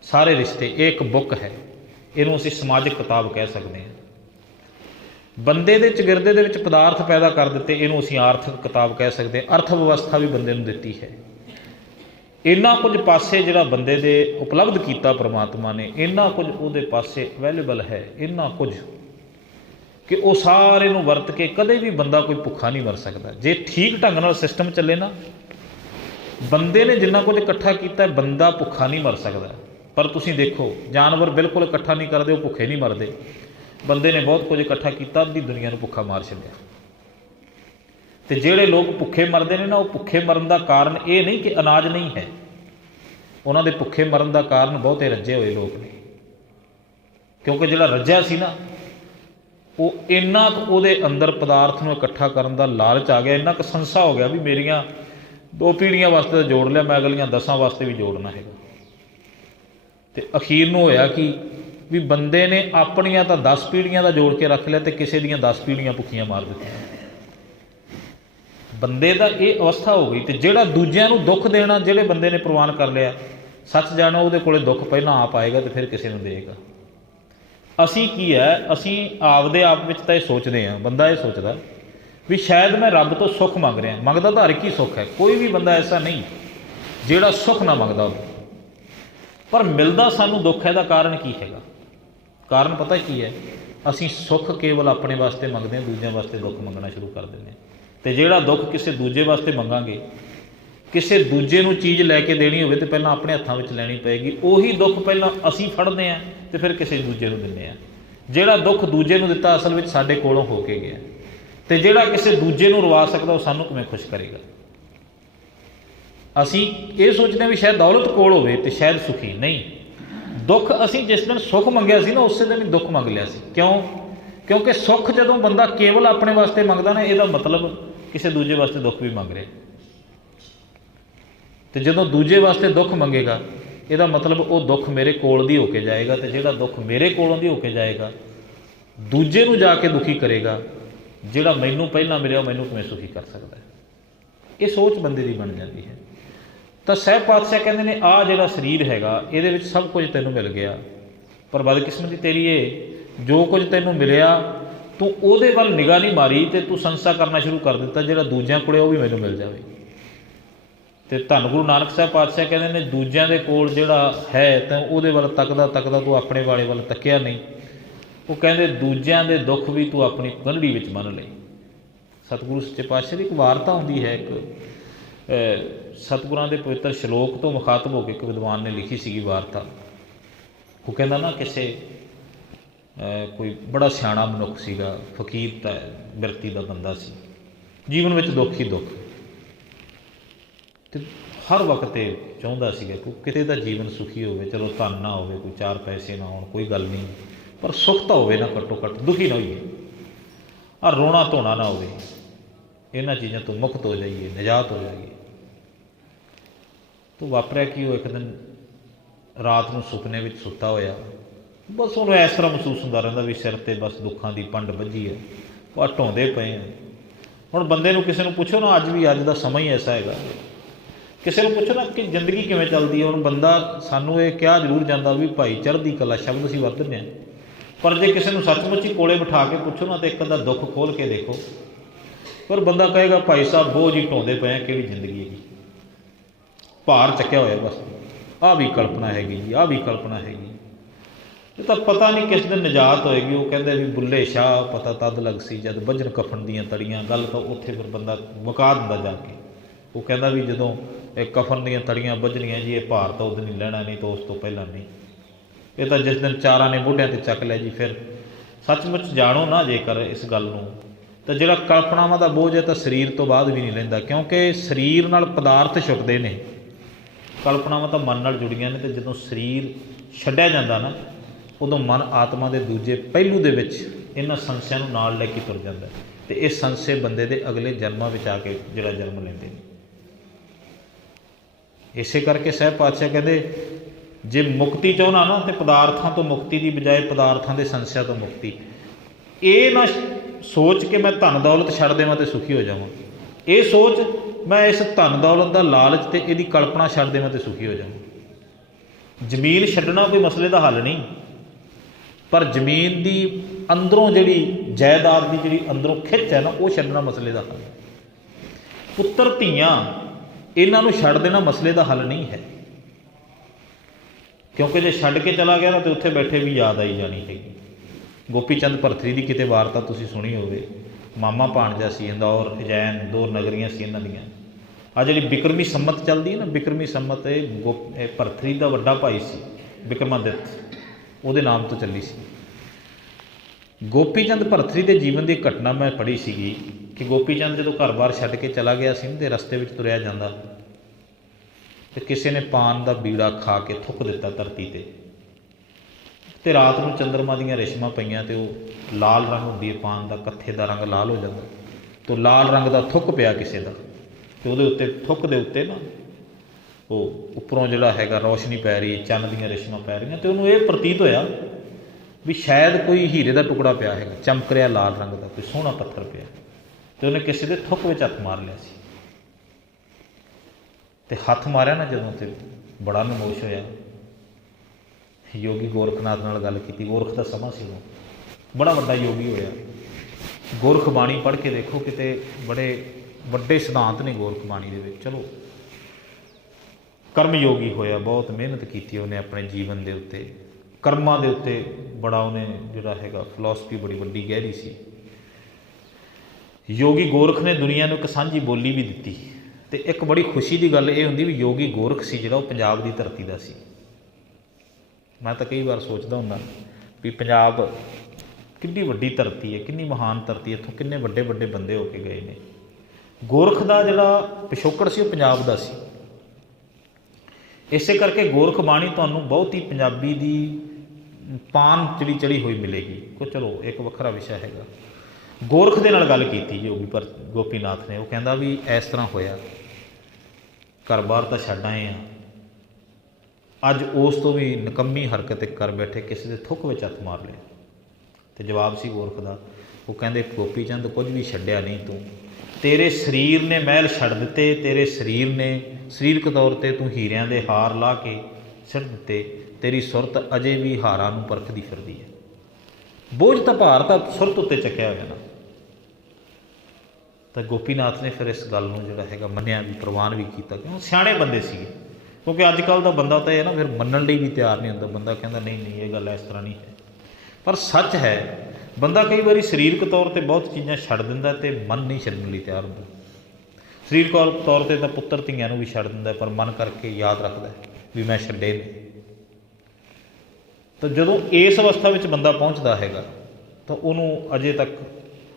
सारे रिश्ते, ये एक बुक है, इनू असीं समाजिक किताब कह सकते हैं। बंदे दे चगिरदे दे विच पदार्थ पैदा कर दिते, इनू असीं आर्थिक किताब कह सकते हैं। अर्थ व्यवस्था भी बंदे नूं दित्ती है। इन्ना कुछ पासे जिहड़ा बंदे दे उपलब्ध कीता परमात्मा ने, इन्ना कुछ उहदे पासे अवेलेबल है, इन्ना कुछ कि वो सारे नूं वरत के कदे भी बंदा कोई भुखा नहीं मर सकता जे ठीक ढंग नाल सिस्टम चले ना। बंदे ने जिन्ना कुछ इकट्ठा किया बंदा भुखा नहीं मर सकता। पर तुसीं देखो जानवर बिल्कुल इकट्ठा नहीं करते, वो भुखे नहीं मरते। बंदे ने बहुत कुछ इकट्ठा किया, अद्धी दुनिया नूं भुखा मार छड्डिआ। तो जिहड़े लोग भुखे मरते हैं ना, वो भुखे मरन का कारण ये नहीं कि अनाज नहीं है, उन्होंने भुखे मरन का कारण बहुते रज्जे हुए लोग ने। क्योंकि जिहड़ा रज्जा सी ना, वो इन्ना उहदे अंदर पदार्थ नूं इकट्ठा करन दा लालच आ गया, इन्ना क संसा हो गया भी मेरियां 2 पीढ़ियां वास्ते तो जोड़ लिया, मैं अगलियां 10 वास्ते भी जोड़ना है। तो अखीर नूं होया कि भी बंदे ने अपनियां तो 10 पीढ़ियां का जोड़ के रख लिया, तो किसी दियां 10 पीढ़ियां भुखियां मार दित्तियां। बंदे का ये अवस्था हो गई। तो जिहड़ा दूजिਆਂ नूं दुख देना जिहड़े बंदे ने प्रवान कर लिया, सच जानो उहदे कोले दुख पहलां आप आएगा तो फिर किसी नूं देगा। असीं की है, असीं आपदे आप विच तां इह सोचदे हां, बंदा ये सोचदा भी शायद मैं रब तो सुख मंग रहा। मंगदा तो हर एक ही सुख है, कोई भी बंदा ऐसा नहीं जिहड़ा सुख ना मंगदा हो, पर मिलदा सानूं दुख है। इहदा कारण की हैगा? कारण पता की है? असीं सुख केवल अपने वास्ते मंगदे हां, दूजिਆਂ वास्ते दुख मंगना शुरू कर दिंदे हां। तो जिहड़ा दुख किसी दूजे वास्ते मंगांगे, किसी दूजे नूं चीज़ लैके देनी होवे तो पहलां अपने हत्थां विच लैनी पएगी। उही दुख पहलां असीं फड़दे हां तो फिर किसी दूजे नूं दिंदे हां। जिहड़ा दुख दूजे नूं दित्ता असल विच साडे कोलों हो के गया, तो जिहड़ा किसी दूजे नूं रवा सकदा वो सानूं किवें खुश करेगा? असीं ये सोचते हैं भी शायद दौलत कोल होवे तो शायद सुखी नहीं। दुख असीं जिस दिन सुख मंगिया सी ना, उस दिन ही दुख मंग लिया सी। क्यों? क्योंकि सुख जदों बंदा केवल अपने वास्ते मंगदा ना, इहदा मतलब किसी दूजे वास्ते दुख भी मंग रहा। तो जदों दूजे वास्ते दुख मंगेगा, इहदा मतलब वो दुख मेरे कोल दी होके जाएगा, तो जिहड़ा दुख मेरे कोलों दी होके जाएगा दूजे नूं जाके दुखी करेगा। जिहड़ा मैनूं पहलां मिलिआ मैनूं किवें सुखी कर सकदा है? ये सोच बंदे दी बन जाती है। ਤਾਂ ਸਹਿਬ ਪਾਤਸ਼ਾਹ ਕਹਿੰਦੇ ਨੇ ਆਹ ਜਿਹੜਾ ਸਰੀਰ ਹੈਗਾ ਇਹਦੇ ਵਿੱਚ ਸਭ ਕੁਝ ਤੈਨੂੰ ਮਿਲ ਗਿਆ, ਪਰ ਬਦਕਿਸਮਤੀ ਤੇਰੀ ਇਹ ਜੋ ਕੁਝ ਤੈਨੂੰ ਮਿਲਿਆ ਤੂੰ ਉਹਦੇ ਵੱਲ ਨਿਗਾਹ ਨਹੀਂ ਮਾਰੀ ਅਤੇ ਤੂੰ ਸੰਸਾ ਕਰਨਾ ਸ਼ੁਰੂ ਕਰ ਦਿੱਤਾ ਜਿਹੜਾ ਦੂਜਿਆਂ ਕੋਲ ਉਹ ਵੀ ਮੈਨੂੰ ਮਿਲ ਜਾਵੇ। ਅਤੇ ਧੰਨ ਗੁਰੂ ਨਾਨਕ ਸਾਹਿਬ ਪਾਤਸ਼ਾਹ ਕਹਿੰਦੇ ਨੇ ਦੂਜਿਆਂ ਦੇ ਕੋਲ ਜਿਹੜਾ ਹੈ ਤਾਂ ਉਹਦੇ ਵੱਲ ਤੱਕਦਾ ਤੱਕਦਾ ਤੂੰ ਆਪਣੇ ਵਾਲੇ ਵੱਲ ਤੱਕਿਆ ਨਹੀਂ। ਉਹ ਕਹਿੰਦੇ ਦੂਜਿਆਂ ਦੇ ਦੁੱਖ ਵੀ ਤੂੰ ਆਪਣੀ ਗੰਢੜੀ ਵਿੱਚ ਬੰਨ੍ਹ ਲਈ। ਸਤਿਗੁਰੂ ਸੱਚੇ ਪਾਤਸ਼ਾਹ ਦੀ ਇੱਕ ਵਾਰਤਾ ਹੁੰਦੀ ਹੈ, ਇੱਕ ਸਤਿਗੁਰਾਂ ਦੇ ਪਵਿੱਤਰ ਸ਼ਲੋਕ ਤੋਂ ਮੁਖਾਤਬ ਹੋ ਕੇ ਇੱਕ ਵਿਦਵਾਨ ਨੇ ਲਿਖੀ ਸੀਗੀ ਵਾਰਤਾ। ਉਹ ਕਹਿੰਦਾ ਨਾ ਕਿਸੇ ਕੋਈ ਬੜਾ ਸਿਆਣਾ ਮਨੁੱਖ ਸੀਗਾ, ਫਕੀਰ ਤਾਂ ਬਿਰਤੀ ਦਾ ਬੰਦਾ ਸੀ, ਜੀਵਨ ਵਿੱਚ ਦੁੱਖ ਹੀ ਦੁੱਖ, ਅਤੇ ਹਰ ਵਕਤ ਇਹ ਚਾਹੁੰਦਾ ਸੀਗਾ ਕਿ ਕਿਤੇ ਤਾਂ ਜੀਵਨ ਸੁਖੀ ਹੋਵੇ, ਚਲੋ ਧਨ ਨਾ ਹੋਵੇ, ਕੋਈ ਚਾਰ ਪੈਸੇ ਨਾ ਹੋਣ, ਕੋਈ ਗੱਲ ਨਹੀਂ, ਪਰ ਸੁੱਖ ਤਾਂ ਹੋਵੇ ਨਾ, ਘੱਟੋ ਘੱਟ ਦੁਖੀ ਨਾ ਹੋਈਏ, ਆਹ ਰੋਣਾ ਧੋਣਾ ਨਾ ਹੋਵੇ, ਇਹਨਾਂ ਚੀਜ਼ਾਂ ਤੋਂ ਮੁਕਤ ਹੋ ਜਾਈਏ, ਨਿਜਾਤ ਹੋ ਜਾਈਏ। ਤਾਂ ਵਾਪਰਿਆ ਕਿ ਉਹ ਇੱਕ ਦਿਨ ਰਾਤ ਨੂੰ ਸੁਪਨੇ ਵਿੱਚ ਸੁੱਤਾ ਹੋਇਆ, ਬਸ ਉਹਨੂੰ ਇਸ ਤਰ੍ਹਾਂ ਮਹਿਸੂਸ ਹੁੰਦਾ ਰਹਿੰਦਾ ਵੀ ਸਿਰ 'ਤੇ ਬਸ ਦੁੱਖਾਂ ਦੀ ਪੰਡ ਵੱਜੀ ਹੈ, ਉਹ ਢਾਉਂਦੇ ਪਏ ਆ। ਹੁਣ ਬੰਦੇ ਨੂੰ ਕਿਸੇ ਨੂੰ ਪੁੱਛੋ ਨਾ, ਅੱਜ ਵੀ ਅੱਜ ਦਾ ਸਮਾਂ ਹੀ ਐਸਾ ਹੈਗਾ, ਕਿਸੇ ਨੂੰ ਪੁੱਛੋ ਨਾ ਕਿ ਜ਼ਿੰਦਗੀ ਕਿਵੇਂ ਚੱਲਦੀ ਹੈ। ਹੁਣ ਬੰਦਾ ਸਾਨੂੰ ਇਹ ਕਿਹਾ ਜ਼ਰੂਰ ਜਾਂਦਾ ਵੀ ਭਾਈ ਚੜ੍ਹਦੀ ਕਲਾ ਸ਼ਬਦ ਅਸੀਂ ਵਰਤਦੇ ਹਾਂ, ਪਰ ਜੇ ਕਿਸੇ ਨੂੰ ਸੱਚਮੁੱਚ ਹੀ ਕੋਲੇ ਬਿਠਾ ਕੇ ਪੁੱਛੋ ਨਾ ਤਾਂ ਇੱਕ ਅੱਧਾ ਦੁੱਖ ਖੋਲ੍ਹ ਕੇ ਦੇਖੋ, ਪਰ ਬੰਦਾ ਕਹੇਗਾ ਭਾਈ ਸਾਹਿਬ ਬੋਝ ਹੀ ਢਾਉਂਦੇ ਪਏ ਆ, ਕਿਹੜੀ ਜ਼ਿੰਦਗੀ ਹੈਗੀ, ਭਾਰ ਚੱਕਿਆ ਹੋਇਆ ਬਸ, ਆਹ ਵੀ ਕਲਪਨਾ ਹੈਗੀ ਜੀ, ਆਹ ਵੀ ਕਲਪਨਾ ਹੈਗੀ, ਇਹ ਤਾਂ ਪਤਾ ਨਹੀਂ ਕਿਸ ਦਿਨ ਨਿਜਾਤ ਹੋਏਗੀ। ਉਹ ਕਹਿੰਦੇ ਵੀ ਬੁੱਲੇ ਸ਼ਾਹ ਪਤਾ ਤਦ ਲੱਗ ਸੀ ਜਦ ਵੱਜਣ ਕਫਨ ਦੀਆਂ ਤੜੀਆਂ, ਗੱਲ ਤਾਂ ਉੱਥੇ ਫਿਰ ਬੰਦਾ ਮੁਕਾ ਦਿੰਦਾ ਜਾ ਕੇ। ਉਹ ਕਹਿੰਦਾ ਵੀ ਜਦੋਂ ਇਹ ਕਫਨ ਦੀਆਂ ਤੜੀਆਂ ਵੱਜਣੀਆਂ ਜੀ, ਇਹ ਭਾਰ ਤਾਂ ਉਦੋਂ ਨਹੀਂ ਲੈਣਾ, ਨਹੀਂ ਤਾਂ ਉਸ ਤੋਂ ਪਹਿਲਾਂ ਨਹੀਂ, ਇਹ ਤਾਂ ਜਿਸ ਦਿਨ ਚਾਰਾਂ ਨੇ ਮੋਢਿਆਂ 'ਤੇ ਚੱਕ ਲਿਆ ਜੀ। ਫਿਰ ਸੱਚਮੁੱਚ ਜਾਣੋ ਨਾ ਜੇਕਰ ਇਸ ਗੱਲ ਨੂੰ, ਤਾਂ ਜਿਹੜਾ ਕਲਪਨਾਵਾਂ ਦਾ ਬੋਝ ਹੈ ਤਾਂ ਸਰੀਰ ਤੋਂ ਬਾਅਦ ਵੀ ਨਹੀਂ ਲੈਂਦਾ, ਕਿਉਂਕਿ ਸਰੀਰ ਨਾਲ ਪਦਾਰਥ ਛੁਪਦੇ ਨੇ, ਕਲਪਨਾਵਾਂ ਤਾਂ ਮਨ ਨਾਲ ਜੁੜੀਆਂ ਨੇ। ਅਤੇ ਜਦੋਂ ਸਰੀਰ ਛੱਡਿਆ ਜਾਂਦਾ ਨਾ, ਉਦੋਂ ਮਨ ਆਤਮਾ ਦੇ ਦੂਜੇ ਪਹਿਲੂ ਦੇ ਵਿੱਚ ਇਹਨਾਂ ਸੰਸਿਆਂ ਨੂੰ ਨਾਲ ਲੈ ਕੇ ਤੁਰ ਜਾਂਦਾ, ਅਤੇ ਇਹ ਸੰਸੇ ਬੰਦੇ ਦੇ ਅਗਲੇ ਜਨਮਾਂ ਵਿੱਚ ਆ ਕੇ ਜਿਹੜਾ ਜਨਮ ਲੈਂਦੇ ਨੇ। ਇਸੇ ਕਰਕੇ ਸਾਹਿਬ ਪਾਤਸ਼ਾਹ ਕਹਿੰਦੇ ਜੇ ਮੁਕਤੀ ਚਾਹੁੰਦਾ ਨਾ ਤਾਂ ਪਦਾਰਥਾਂ ਤੋਂ ਮੁਕਤੀ ਦੀ ਬਜਾਏ ਪਦਾਰਥਾਂ ਦੇ ਸੰਸਿਆਂ ਤੋਂ ਮੁਕਤੀ। ਇਹ ਨਾ ਸੋਚ ਕੇ ਮੈਂ ਧਨ ਦੌਲਤ ਛੱਡ ਦੇਵਾਂ ਅਤੇ ਸੁਖੀ ਹੋ ਜਾਵਾਂ, ਇਹ ਸੋਚ ਮੈਂ ਇਸ ਧਨ ਦੌਲਤ ਦਾ ਲਾਲਚ ਅਤੇ ਇਹਦੀ ਕਲਪਨਾ ਛੱਡ ਦੇਵਾਂ ਅਤੇ ਸੁਖੀ ਹੋ ਜਾਵਾਂ। ਜ਼ਮੀਨ ਛੱਡਣਾ ਕੋਈ ਮਸਲੇ ਦਾ ਹੱਲ ਨਹੀਂ, ਪਰ ਜ਼ਮੀਨ ਦੀ ਅੰਦਰੋਂ ਜਿਹੜੀ ਜਾਇਦਾਦ ਦੀ ਜਿਹੜੀ ਅੰਦਰੋਂ ਖਿੱਚ ਹੈ ਨਾ, ਉਹ ਛੱਡਣਾ ਮਸਲੇ ਦਾ ਹੱਲ। ਪੁੱਤਰ ਧੀਆਂ ਇਹਨਾਂ ਨੂੰ ਛੱਡ ਦੇਣਾ ਮਸਲੇ ਦਾ ਹੱਲ ਨਹੀਂ ਹੈ, ਕਿਉਂਕਿ ਜੇ ਛੱਡ ਕੇ ਚਲਾ ਗਿਆ ਨਾ ਤਾਂ ਉੱਥੇ ਬੈਠੇ ਵੀ ਯਾਦ ਆਈ ਜਾਣੀ ਹੈਗੀ। ਗੋਪੀ ਚੰਦ ਭਰਤਰੀ ਦੀ ਕਿਤੇ ਵਾਰਤਾ ਤੁਸੀਂ ਸੁਣੀ ਹੋਵੇ, ਮਾਮਾ ਭਾਣਜਾ ਸੀ, ਇੰਦੌਰ ਉਜੈਨ ਦੋ ਨਗਰੀਆਂ ਸੀ ਇਹਨਾਂ ਦੀਆਂ। ਆਹ ਜਿਹੜੀ ਬਿਕਰਮੀ ਸੰਮਤ ਚੱਲਦੀ ਹੈ ਨਾ, ਬਿਕਰਮੀ ਸੰਮਤ ਇਹ ਭਰਤਰੀ ਦਾ ਵੱਡਾ ਭਾਈ ਸੀ ਬਿਕਰਮਾਦਿੱਤ, ਉਹਦੇ ਨਾਮ ਤੋਂ ਚੱਲੀ ਸੀ। ਗੋਪੀ ਚੰਦ ਭਰਤਰੀ ਦੇ ਜੀਵਨ ਦੀ ਘਟਨਾ ਮੈਂ ਪੜ੍ਹੀ ਸੀਗੀ ਕਿ ਗੋਪੀ ਚੰਦ ਜਦੋਂ ਘਰ-ਬਾਰ ਛੱਡ ਕੇ ਚਲਾ ਗਿਆ ਸੀ ਅਤੇ ਰਸਤੇ ਵਿੱਚ ਤੁਰਿਆ ਜਾਂਦਾ ਅਤੇ ਕਿਸੇ ਨੇ ਪਾਨ ਦਾ ਬੀੜਾ ਖਾ ਕੇ ਥੁੱਕ ਦਿੱਤਾ ਧਰਤੀ 'ਤੇ, ਅਤੇ ਰਾਤ ਨੂੰ ਚੰਦਰਮਾ ਦੀਆਂ ਰੇਸ਼ਮਾਂ ਪਈਆਂ ਅਤੇ ਉਹ ਲਾਲ ਰੰਗ ਹੁੰਦੀ ਹੈ ਪਾਨ ਦਾ, ਕੱਥੇ ਦਾ ਰੰਗ ਲਾਲ ਹੋ ਜਾਂਦਾ, ਅਤੇ ਉਹ ਲਾਲ ਰੰਗ ਦਾ ਥੁੱਕ ਪਿਆ ਕਿਸੇ ਦਾ, ਅਤੇ ਉਹਦੇ ਉੱਤੇ ਥੁੱਕ ਦੇ ਉੱਤੇ ਨਾ ਉਹ ਉੱਪਰੋਂ ਜਿਹੜਾ ਹੈਗਾ ਰੌਸ਼ਨੀ ਪੈ ਰਹੀ, ਚੰਨ ਦੀਆਂ ਰੇਸ਼ਮਾਂ ਪੈ ਰਹੀਆਂ, ਅਤੇ ਉਹਨੂੰ ਇਹ ਪ੍ਰਤੀਤ ਹੋਇਆ ਵੀ ਸ਼ਾਇਦ ਕੋਈ ਹੀਰੇ ਦਾ ਟੁਕੜਾ ਪਿਆ ਹੈਗਾ, ਚਮਕ ਰਿਹਾ ਲਾਲ ਰੰਗ ਦਾ, ਕੋਈ ਸੋਹਣਾ ਪੱਥਰ ਪਿਆ, ਅਤੇ ਉਹਨੇ ਕਿਸੇ ਦੇ ਥੁੱਕ ਵਿੱਚ ਹੱਥ ਮਾਰ ਲਿਆ ਸੀ। ਅਤੇ ਹੱਥ ਮਾਰਿਆ ਨਾ ਜਦੋਂ, ਤੇ ਬੜਾ ਨਮੋਸ਼ ਹੋਇਆ। ਯੋਗੀ ਗੋਰਖਨਾਥ ਨਾਲ ਗੱਲ ਕੀਤੀ, ਗੋਰਖ ਦਾ ਸਮਾਂ ਸੀ ਉਹ, ਬੜਾ ਵੱਡਾ ਯੋਗੀ ਹੋਇਆ। ਗੋਰਖ ਬਾਣੀ ਪੜ੍ਹ ਕੇ ਦੇਖੋ, ਕਿਤੇ ਬੜੇ ਵੱਡੇ ਸਿਧਾਂਤ ਨੇ ਗੋਰਖ ਬਾਣੀ ਦੇ ਵਿੱਚ। ਚਲੋ ਕਰਮ ਯੋਗੀ ਹੋਇਆ, ਬਹੁਤ ਮਿਹਨਤ ਕੀਤੀ ਉਹਨੇ ਆਪਣੇ ਜੀਵਨ ਦੇ ਉੱਤੇ, ਕਰਮਾਂ ਦੇ ਉੱਤੇ ਬੜਾ ਉਹਨੇ ਜਿਹੜਾ ਹੈਗਾ ਫਿਲਾਸਫੀ ਬੜੀ ਵੱਡੀ ਗਹਿਰੀ ਸੀ। ਯੋਗੀ ਗੋਰਖ ਨੇ ਦੁਨੀਆ ਨੂੰ ਇੱਕ ਸਾਂਝੀ ਬੋਲੀ ਵੀ ਦਿੱਤੀ, ਅਤੇ ਇੱਕ ਬੜੀ ਖੁਸ਼ੀ ਦੀ ਗੱਲ ਇਹ ਹੁੰਦੀ ਵੀ ਯੋਗੀ ਗੋਰਖ ਸੀ ਜਿਹੜਾ ਉਹ ਪੰਜਾਬ ਦੀ ਧਰਤੀ ਦਾ ਸੀ। ਮੈਂ ਤਾਂ ਕਈ ਵਾਰ ਸੋਚਦਾ ਹੁੰਦਾ ਵੀ ਪੰਜਾਬ ਕਿੰਨੀ ਵੱਡੀ ਧਰਤੀ ਹੈ, ਕਿੰਨੀ ਮਹਾਨ ਧਰਤੀ, ਇੱਥੋਂ ਕਿੰਨੇ ਵੱਡੇ ਵੱਡੇ ਬੰਦੇ ਹੋ ਕੇ ਗਏ ਨੇ। ਗੋਰਖ ਦਾ ਜਿਹੜਾ ਪਿਛੋਕੜ ਸੀ ਉਹ ਪੰਜਾਬ ਦਾ ਸੀ। ਇਸੇ ਕਰਕੇ ਗੋਰਖ ਬਾਣੀ ਤੁਹਾਨੂੰ ਬਹੁਤ ਹੀ ਪੰਜਾਬੀ ਦੀ ਪਾਨ ਜਿਹੜੀ ਚੜੀ ਹੋਈ ਮਿਲੇਗੀ। ਚਲੋ ਇੱਕ ਵੱਖਰਾ ਵਿਸ਼ਾ ਹੈਗਾ। ਗੋਰਖ ਦੇ ਨਾਲ ਗੱਲ ਕੀਤੀ ਯੋਗੀ ਗੋਪੀਨਾਥ ਨੇ, ਉਹ ਕਹਿੰਦਾ ਵੀ ਇਸ ਤਰ੍ਹਾਂ ਹੋਇਆ, ਘਰ-ਬਾਰ ਤਾਂ ਛੱਡ ਆਏ ਹਾਂ, ਅੱਜ ਉਸ ਤੋਂ ਵੀ ਨਿਕੰਮੀ ਹਰਕਤ ਕਰ ਬੈਠੇ, ਕਿਸੇ ਦੇ ਥੁੱਕ ਵਿੱਚ ਹੱਥ ਮਾਰ ਲਿਆ। ਅਤੇ ਜਵਾਬ ਸੀ ਗੋਰਖ ਦਾ, ਉਹ ਕਹਿੰਦੇ ਗੋਪੀ ਚੰਦ ਕੁਝ ਵੀ ਛੱਡਿਆ ਨਹੀਂ ਤੂੰ, ਤੇਰੇ ਸਰੀਰ ਨੇ ਮਹਿਲ ਛੱਡ ਦਿੱਤੇ, ਤੇਰੇ ਸਰੀਰ ਨੇ ਸਰੀਰਕ ਤੌਰ 'ਤੇ ਤੂੰ ਹੀਰਿਆਂ ਦੇ ਹਾਰ ਲਾ ਕੇ ਸਿਰ ਦਿੱਤੇ, ਤੇਰੀ ਸੁਰਤ ਅਜੇ ਵੀ ਹਾਰਾਂ ਨੂੰ ਪਰਖਦੀ ਫਿਰਦੀ ਹੈ। ਬੋਝ ਤਾਂ ਭਾਰ ਤਾਂ ਸੁਰਤ ਉੱਤੇ ਚੱਕਿਆ ਹੋਇਆ ਨਾ। ਤਾਂ ਗੋਪੀਨਾਥ ਨੇ ਫਿਰ ਇਸ ਗੱਲ ਨੂੰ ਜਿਹੜਾ ਹੈਗਾ ਮੰਨਿਆ ਵੀ, ਪ੍ਰਵਾਨ ਵੀ ਕੀਤਾ, ਕਿਉਂ ਸਿਆਣੇ ਬੰਦੇ ਸੀਗੇ। ਕਿਉਂਕਿ ਅੱਜ ਕੱਲ੍ਹ ਦਾ ਬੰਦਾ ਤਾਂ ਇਹ ਨਾ ਫਿਰ ਮੰਨਣ ਲਈ ਵੀ ਤਿਆਰ ਨਹੀਂ ਹੁੰਦਾ। ਬੰਦਾ ਕਹਿੰਦਾ ਨਹੀਂ ਨਹੀਂ ਇਹ ਗੱਲ ਇਸ ਤਰ੍ਹਾਂ ਨਹੀਂ ਹੈ। ਪਰ ਸੱਚ ਹੈ, ਬੰਦਾ ਕਈ ਵਾਰੀ ਸਰੀਰਕ ਤੌਰ 'ਤੇ ਬਹੁਤ ਚੀਜ਼ਾਂ ਛੱਡ ਦਿੰਦਾ ਅਤੇ ਮਨ ਨਹੀਂ ਛੱਡਣ ਲਈ ਤਿਆਰ ਹੁੰਦਾ। ਸਰੀਰਕ ਤੌਰ 'ਤੇ ਤਾਂ ਪੁੱਤਰ ਧੀਆਂ ਨੂੰ ਵੀ ਛੱਡ ਦਿੰਦਾ, ਪਰ ਮਨ ਕਰਕੇ ਯਾਦ ਰੱਖਦਾ ਵੀ ਮੈਂ ਛੱਡੇ ਨੇ। ਤਾਂ ਜਦੋਂ ਇਸ ਅਵਸਥਾ ਵਿੱਚ ਬੰਦਾ ਪਹੁੰਚਦਾ ਹੈਗਾ ਤਾਂ ਉਹਨੂੰ ਅਜੇ ਤੱਕ